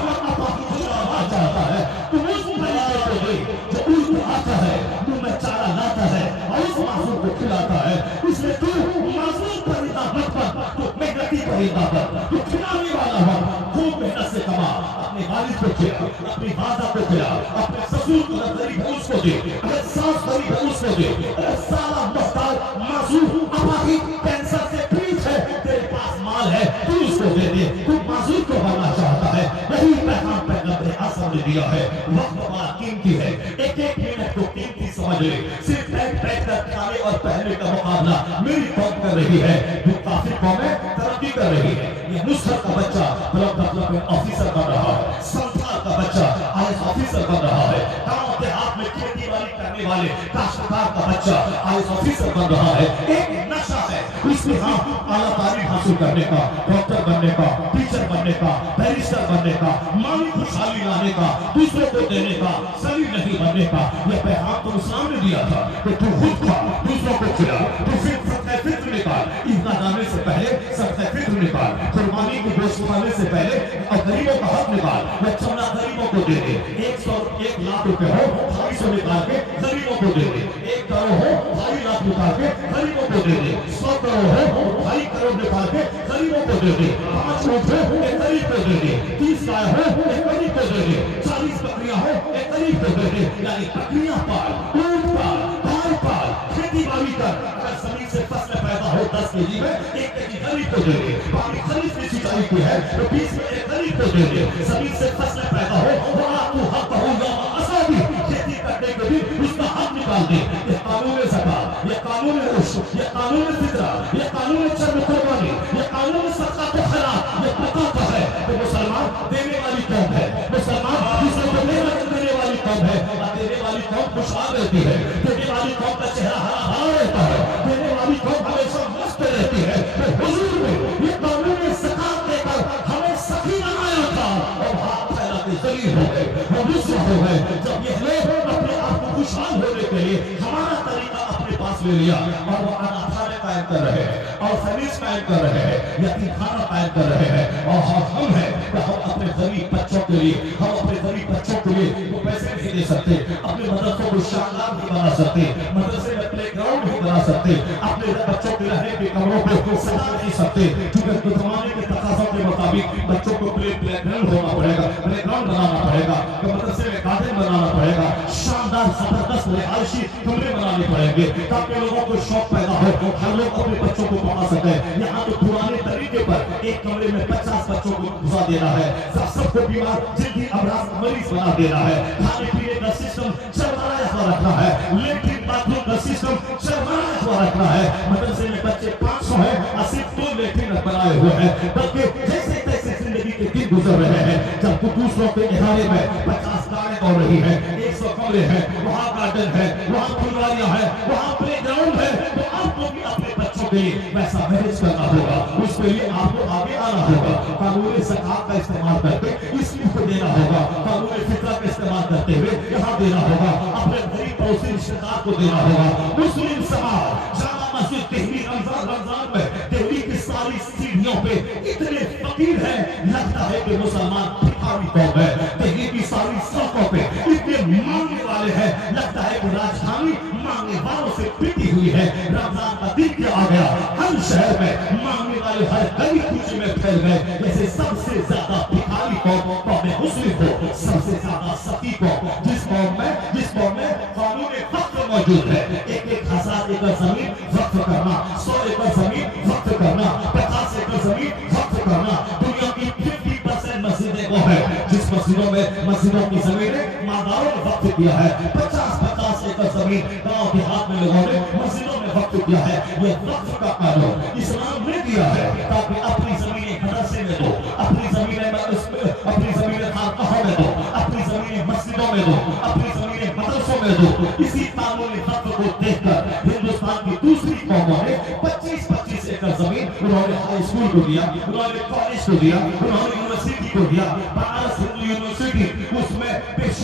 کھلا, اپنے سسور کو غریب ہے اس کو دے, اگر ساس غریب ہے اس کو دے, اگر سارا محتاج معذور اپاہی کینسر سے پیٹ ہے, تیرے پاس مال ہے تو اس کو دے دے. تو معذور کو بننا چاہتا ہے, یہی پیغام پیغمبر اعظم نے دیا ہے. وقت بڑا قیمتی ہے, ایک ایک منٹ کو قیمتی سمجھ لے. صرف بیٹھ بیٹھ کر کھانے اور پہننے کا مقابلہ میری قوم کر رہی ہے, جو کافی قومیں ترقی کر رہی ہے. یہ نصرت کا بچہ ڈیولپمنٹ آفیسر بن رہا ہے, سنتھال کا بچہ آئی آفیسر بن رہا ہے, گاؤں دیہات میں کھیتی باڑی کرنے والے کاشتکار کا بچہ آئی آفیسر بن رہا ہے. ایک نشہ ہے اس میں ہاں اعلیٰ تعلیم حاصل کرنے کا, ڈاکٹر بننے کا, ٹیچر بننے کا, بیرسٹر بننے کا, مالی خوشحالی لانے کا, دوسروں کو دینے کا, سلیم نہیں بننے کا. یہ پیغام تو اسلام نے دیا تھا کہ تو خود کھا دوسروں کو کھلا, تو پھر صدقہ فطر نکال, عیدگاہ جانے سے پہلے صدقہ فطر نکال, قربانی کی گوشت کھانے سے پہلے اور غریبوں کا حق نکال, وہ چمڑا غریبوں کو دے دے. 1 لاکھ روپے ہو 250 نکال کے غریبوں کو دے دے, 1 کروڑ ہو 2.5 لاکھ نکال کے غریبوں کو دے دے, 100 کروڑ ہو 2.5 کروڑ نکال کے غریبوں کو دے دے, 5 اونٹ ہو ایک غریب کو دے دے, 30 گائے ہو ایک غریب کو دے دے, 40 بکریاں ہو ایک غریب کو دے دے. یعنی بکریاں پال, اونٹ پال, گائے پال, کھیتی باڑی کر, اگر زمین سے فصل پیدا ہو 10 کیجی میں 1 کیجی غریب کو دے دے. پانی خریف کی سینچائی کی ہے تو 20 میں 1 غریب کو دے دے. زمین سے فصل پیدا ہو وَآتُوا حَقَّهُ يَوْمَ حَصَادِهِ, کھیتی کرنے کے دن اس کا حق نکال دے. یہ قانون زکات, یہ قانون عشر, یہ قانون فطرہ, یہ قانون چرم قربانی, یہ قانون صدقہ و خیرات, یہ بتاتا ہے کہ مسلمان دینے والی قوم ہے, مسلمان دوسروں کو دینے والی قوم ہے, اور دینے والی قوم خوشحال رہتی ہے, دینے والی قوم کا چہرہ ہرا ہرا رہتا ہے, دینے والی قوم ہمیشہ مست رہتی ہے. تو حضور نے یہ قانون زکات دے کر ہمیں سخی بنایا تھا, اور ہاتھ پھیلا کے ذلیل ہو گئے, وہ رسوا ہو گئے. جب یہ لوگ اپنے آپ کو خوشحال ہونے کے لیے ہمارا طریقہ اپنے پاس لے لیا, اور وہ اناثارے قائم کر رہے ہیں, اور سروس قائم کر رہے ہیں, یتیم خانہ قائم کر رہے ہیں, اور ہم ہیں کہ ہم اپنے غریب بچوں کے لیے, ہم اپنے غریب بچوں کے لیے وہ پیسے نہیں دے سکتے, اپنے مدرسوں کو شاندار نہیں بنا سکتے, مدرسے میں پلے گراؤنڈ نہیں بنا سکتے, اپنے بچوں کے رہنے کے کمروں کو سجا نہیں سکتے, کیونکہ زمانے کے تقاضوں کے مطابق بچوں کو پلے گراؤنڈ ہونا پڑے گا, پلے گراؤنڈ بنانا پڑے گا, کہ مدرسے میں گارڈن بنانا پڑے گا, شاندار زبردست رہائشی کمرے بنانے پڑیں گے, تاکہ لوگوں کو شوق پیدا ہو, ہر لوگ اپنے بچوں کو پڑھا سکے. یہاں تو پرانے طریقے پر ایک کمرے میں 50 بچوں کو گھسا دینا ہے, سب کو بیمار جلدی امراض مریض بنا دینا ہے, کھانے پینے کا سسٹم چرمایا ہوا رکھنا ہے, لیٹرین باتھ روم کا سسٹم چرمایا ہوا رکھنا ہے. مدرسے میں بچے 500 ہیں اور صرف 2 لیٹرین بنائے ہوئے ہیں, بلکہ جیسے تیسے زندگی کے دن گزر رہے ہیں, جب دوسروں کے احاطے میں 50 کاریں دوڑ رہی ہیں, 100 کمرے ہیں, وہاں گارڈن ہے, وہاں پھلواریاں ہیں, وہاں پلے گراؤنڈ ہے, تو آپ کو بھی اپنے بچوں کے لیے ویسا مینج کرنا ہوگا, اس کے لیے آپ کو آگے آنا ہوگا, قانون زکات کا استعمال کر کے اس کو دینا ہوگا, قانون فطرہ کا استعمال کرتے ہوئے یہاں دینا ہوگا, اپنے غریب پڑوسی رشتہ دار کو دینا ہوگا. مسلم سماج جامع مسجد دہلی رمضان میں دہلی کی ساری سیڑھیوں پہ اتنے فقیر ہیں, لگتا ہے کہ مسلمان بھکاری قوم ہے. دہلی کی ساری سڑکوں پہ اتنے مانگنے والے ہیں, لگتا ہے کہ راجدھانی مانگنے والوں سے پٹی ہوئی ہے. رمضان کا دن کیا آ گیا, ہر شہر میں مانگنے والے ہر گلی کوچے میں پھیل گئے, جیسے سب سے زیادہ بھکاری قوم قوم مسلم ہو, سب سے زیادہ سخی قوم, جس قوم میں قانون وقف موجود ہے. 1,000 ایکڑ زمین وقف کرنا, 100 ایکڑ زمین وقف کرنا, 50 ایکڑ زمین وقف کرنا. دنیا کی 50% مسجدیں وہ ہے جس مسجدوں کی زمینیں ماداروں نے وقف کیا ہے. 50 ایکڑ زمین گاؤں دیہات میں لوگوں نے مسجدوں میں وقف کیا ہے. یہ وقف کا قانون اسلام نے دیا ہے تاکہ اپنی زمینیں مدرسے میں دو, اپنی زمینیں خانقاہوں میں دو, اپنی زمینیں مسجدوں میں دو, اپنی زمینیں مدرسوں میں دو. اسی قانون وقف کو دیکھ کر ہندوستان کی دوسری قوموں نے 25 ایکڑ زمین انہوں نے ہائی اسکول کو دیا, انہوں نے کالج کو دیا, انہوں نے یونیورسٹی کو دیا. بنارس ہندو یونیورسٹی, اس میں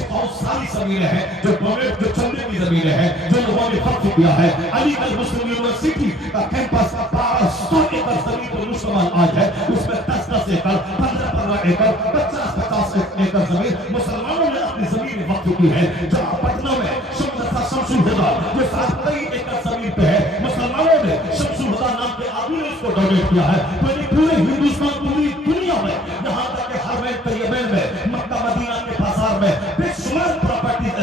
بہت ساری زمینیں ہیں جو گورنمنٹ جو چندے کی زمینیں ہیں جو لوگوں نے وقف کیا ہے. علی گڑھ مسلم یونیورسٹی کا کیمپس 100 ایکڑ زمین پر مشتمل آج ہے, اس میں 10 ایکڑ, 15 ایکڑ, 50 ایکڑ زمین مسلمانوں نے اپنی زمین وقف کی ہے. جہاں پٹنہ میں شمس الہدیٰ جو 23 ایکڑ زمین پہ ہے, مسلمانوں نے شمس الہدیٰ نام کے آدمی نے اس کو ڈونیٹ کیا ہے. پورے ہندوستان, پوری دنیا میں, یہاں تک کہ حرمین طیبین میں, مکہ مدینہ کے بازار میں بے شمار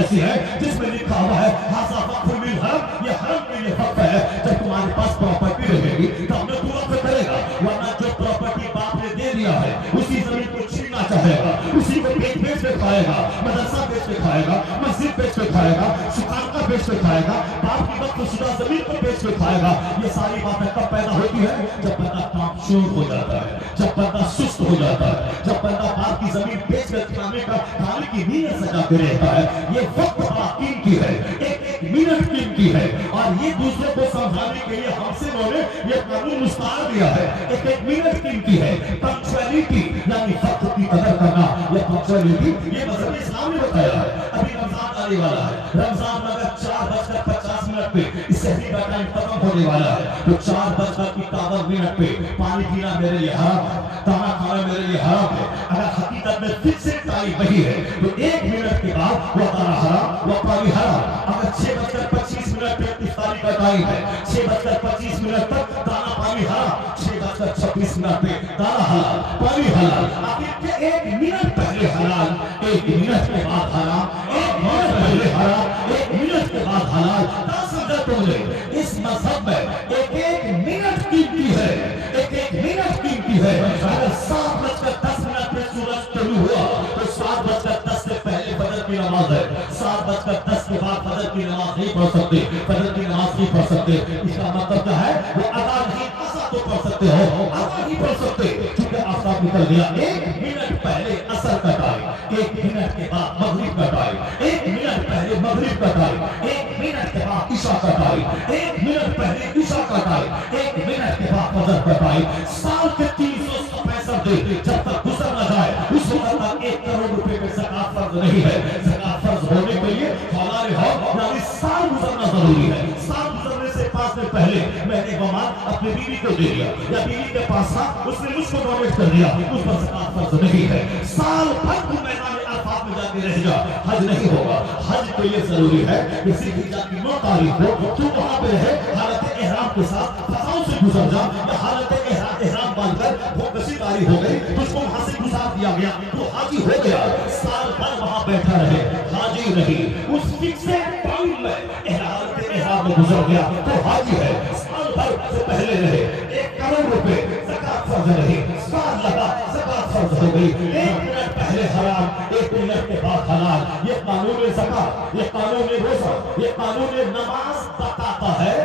ایسی ہے جس میں لکھا ہوا ہے ھذا وقف للحرم، یہ حرم کے لیے وقف ہے. جب تمہارے پاس پراپرٹی رہے گی تو ہم نے تو وقف کرے گا، ورنہ جو پراپرٹی باپ نے دے دیا ہے اسی زمین کو چھیننا چاہے گا، اسی کو بیچ کے کھائے گا، مدرسہ بیچ کے کھائے گا، مسجد بیچ کے کھائے گا، سکھانہ بیچ کے کھائے گا، باپ کی وقت شدہ زمین کو بیچ کے کھائے گا. یہ ساری باتیں کب پیدا ہوتی ہے؟ جب بندہ کامشور ہو جاتا ہے، جب بندہ سست ہو جاتا ہے، جب بندہ باپ کی زمین بیچ کر کھانے کی نیت سجا کے رہتا ہے. یہ وقت بڑا قیمتی ہے، ایک منٹ قیمتی ہے، اور یہ دوسروں کو سمجھانے کے لیے ہم سے انہوں نے یہ قانون مستعار دیا ہے. ایک منٹ قیمتی ہے. پنکچویلٹی یعنی وقت کی قدر کرنا، یہ پنکچویلٹی یہ مذہب اسلام نے بتایا ہے. ابھی رمضان آنے والا ہے، رمضان میں اگر 4:50 پہ اس شہری کا ٹائم ختم ہونے والا ہے تو 4:51 پہ پانی پینا میرے لیے حرام ہے، کھانا کھانا میرے لیے حرام ہے. اگر حقیقت میں فکسڈ ٹائم وہی ہے تو 1 منٹ کے بعد وہ کھانا حرام، وہ پانی حرام. اگر 6:25 پہ افطاری کا ٹائم ہے، 6:25 تک دانا پانی حرام، 6:26 پہ دانا حلال، پانی حلال. آخر کے 1 منٹ پہلے حلال، 1 منٹ کے بعد حرام، 1 منٹ پہلے حرام، 1 منٹ کے بعد حلال. کیا سمجھا تم نے؟ اس مذہب میں ایک منٹ قیمتی ہے، ایک منٹ قیمتی ہے. اگر 7:10 پہ سورج طلوع ہوا تو 7:10 سے پہلے فجر کی نماز ہے، 7:10 کے بعد فجر کی نماز نہیں پڑھ سکتے، فجر کی نماز نہیں پڑھ سکتے. اس کا مطلب کیا ہے؟ وہ ادا نہیں، اثر تو پڑھ سکتے ہو، ادا نہیں پڑھ سکتے کیونکہ آفتاب نکل گیا. 1 منٹ پہلے اثر کا ٹائم، 1 منٹ کے بعد مغرب کا ٹائم، 1 منٹ پہلے مغرب کا ٹائم، 1 منٹ کے بعد عشاء کا ٹائم، 1 منٹ پہلے عشاء کا ٹائم، 1 منٹ کے بعد فجر کا ٹائم. سال کے 365 دن جب تک گزر نہ جائے اس وقت تک 1 کروڑ روپے میں زکات فرض نہیں ہے. زکات فرض ہونے کے لیے حلال ہو یعنی سال گزرنا ضروری ہے. سال گزرنے سے 5 دن پہلے میں نے گمان اپنی بیوی کو دے دیا یا بیوی کے پاس تھا اس نے مجھ کو ڈونیٹ کر دیا، اس پر زکات فرض نہیں ہے. سال بھر تو میدان عرفات میں جا کے رہ جا، حج نہیں ہوگا. حج کے لیے ضروری ہے کہ ذی الحجہ کی 9 تاریخ کو تو وہاں پہ رہے، حالت احرام کے ساتھ فضاؤں سے گزر جا، یا حالت احرام باندھ کر وہ کسی تاریخ ہو گئی تجھ کو وہاں سے گزار دیا گیا تو حاجی ہو گیا. سال بھر وہاں بیٹھا رہے، حاجی نہیں. اس فکسڈ ٹائم میں حالت احرام میں گزر گیا تو حاجی ہے. سال بھر سے پہلے رہے، 1 کروڑ روپے زکات فرض نہیں، سال لگا زکات فرض ہو گئی. 1 منٹ پہلے حرام، 1 منٹ کے بعد حلال. یہ قانون زکات، یہ قانون روزہ، یہ قانون نماز بتاتا ہے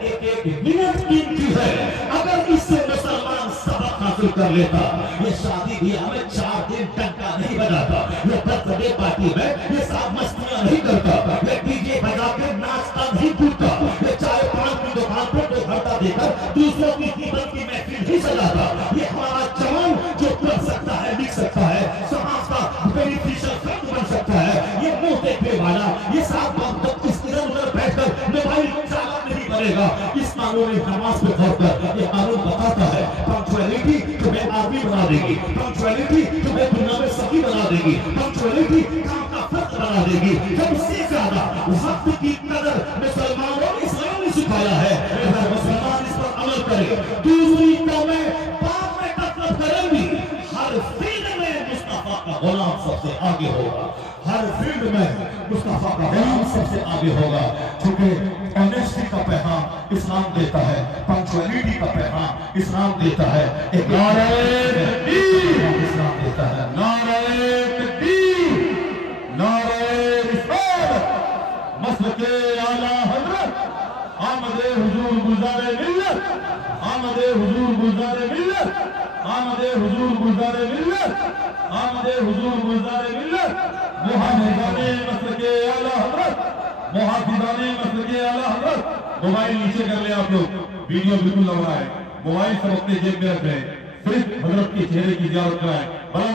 کہ ایک منٹ قیمتی ہے. اگر اس سے مسلمان سبق حاصل کر لیتا، یہ شادی بیاہ میں 4 دن ڈنکا نہیں بجاتا، یہ برتھ ڈے پارٹی میں یہ سب مستیاں نہیں کرتا، یہ ڈی جے بجا کے ناچتا نہیں کودتا، یہ چائے پان کی دکان پہ 2 گھنٹہ دے کر دوسروں کی قیمت کی محفل نہیں سجاتا. یہ ہمارا جوان جو پڑھ سکتا ہے، لکھ سکتا ہے، سماج کا بینیفیشل فرد بن سکتا ہے، یہ منہ دیکھنے والا یہ ساتھ وقت تک اس ادھر ادھر بیٹھ کر موبائل چالک نہیں بنے گا. اس قانون نماز پہ غور کر. یہ قانون بتاتا ہے پنکچویلٹی تمہیں آدمی بنا دے گی، پنکچویلٹی تمہیں دنیا میں سخی بنا دے گی، پنکچویلٹی کام کا فرق بنا دے گی. سب سے زیادہ وقت کی قدر مسلمانوں نے اسلام نے سکھایا ہے. اگر مسلمان اس پر عمل کرے، دوسری قومیں بعد میں تکلف کریں گی. ہر فیلڈ میں مصطفیٰ کا غلام سب سے آگے ہوگا، ہر فیلڈ میں مصطفیٰ کا غلام سب سے آگے ہوگا. کیونکہ آنیسٹی کا پیغام اسلام دیتا ہے، پنکچویلٹی کا پیغام اسلام دیتا ہے. ایک نعرہ تکبیر اسلام دیتا ہے، نعرہ تکبیر، نعرہ رسالت، مسلک اعلیٰ حضرت، آمد حضور گلزار ملت، آمد حضور گلزار ملت، آمد حضور گلزار ملت، آمد حضور گلزار ملت. محافظان مسلک اعلیٰ حضرت، محافظان مسلک اعلیٰ حضرت. موبائل نیچے کر لیں آپ لوگ، ویڈیو بالکل لگ رہا ہے، موبائل سب اپنے جیب میں رکھ لیں، صرف حضرت کے چہرے کی زیارت کرائیں.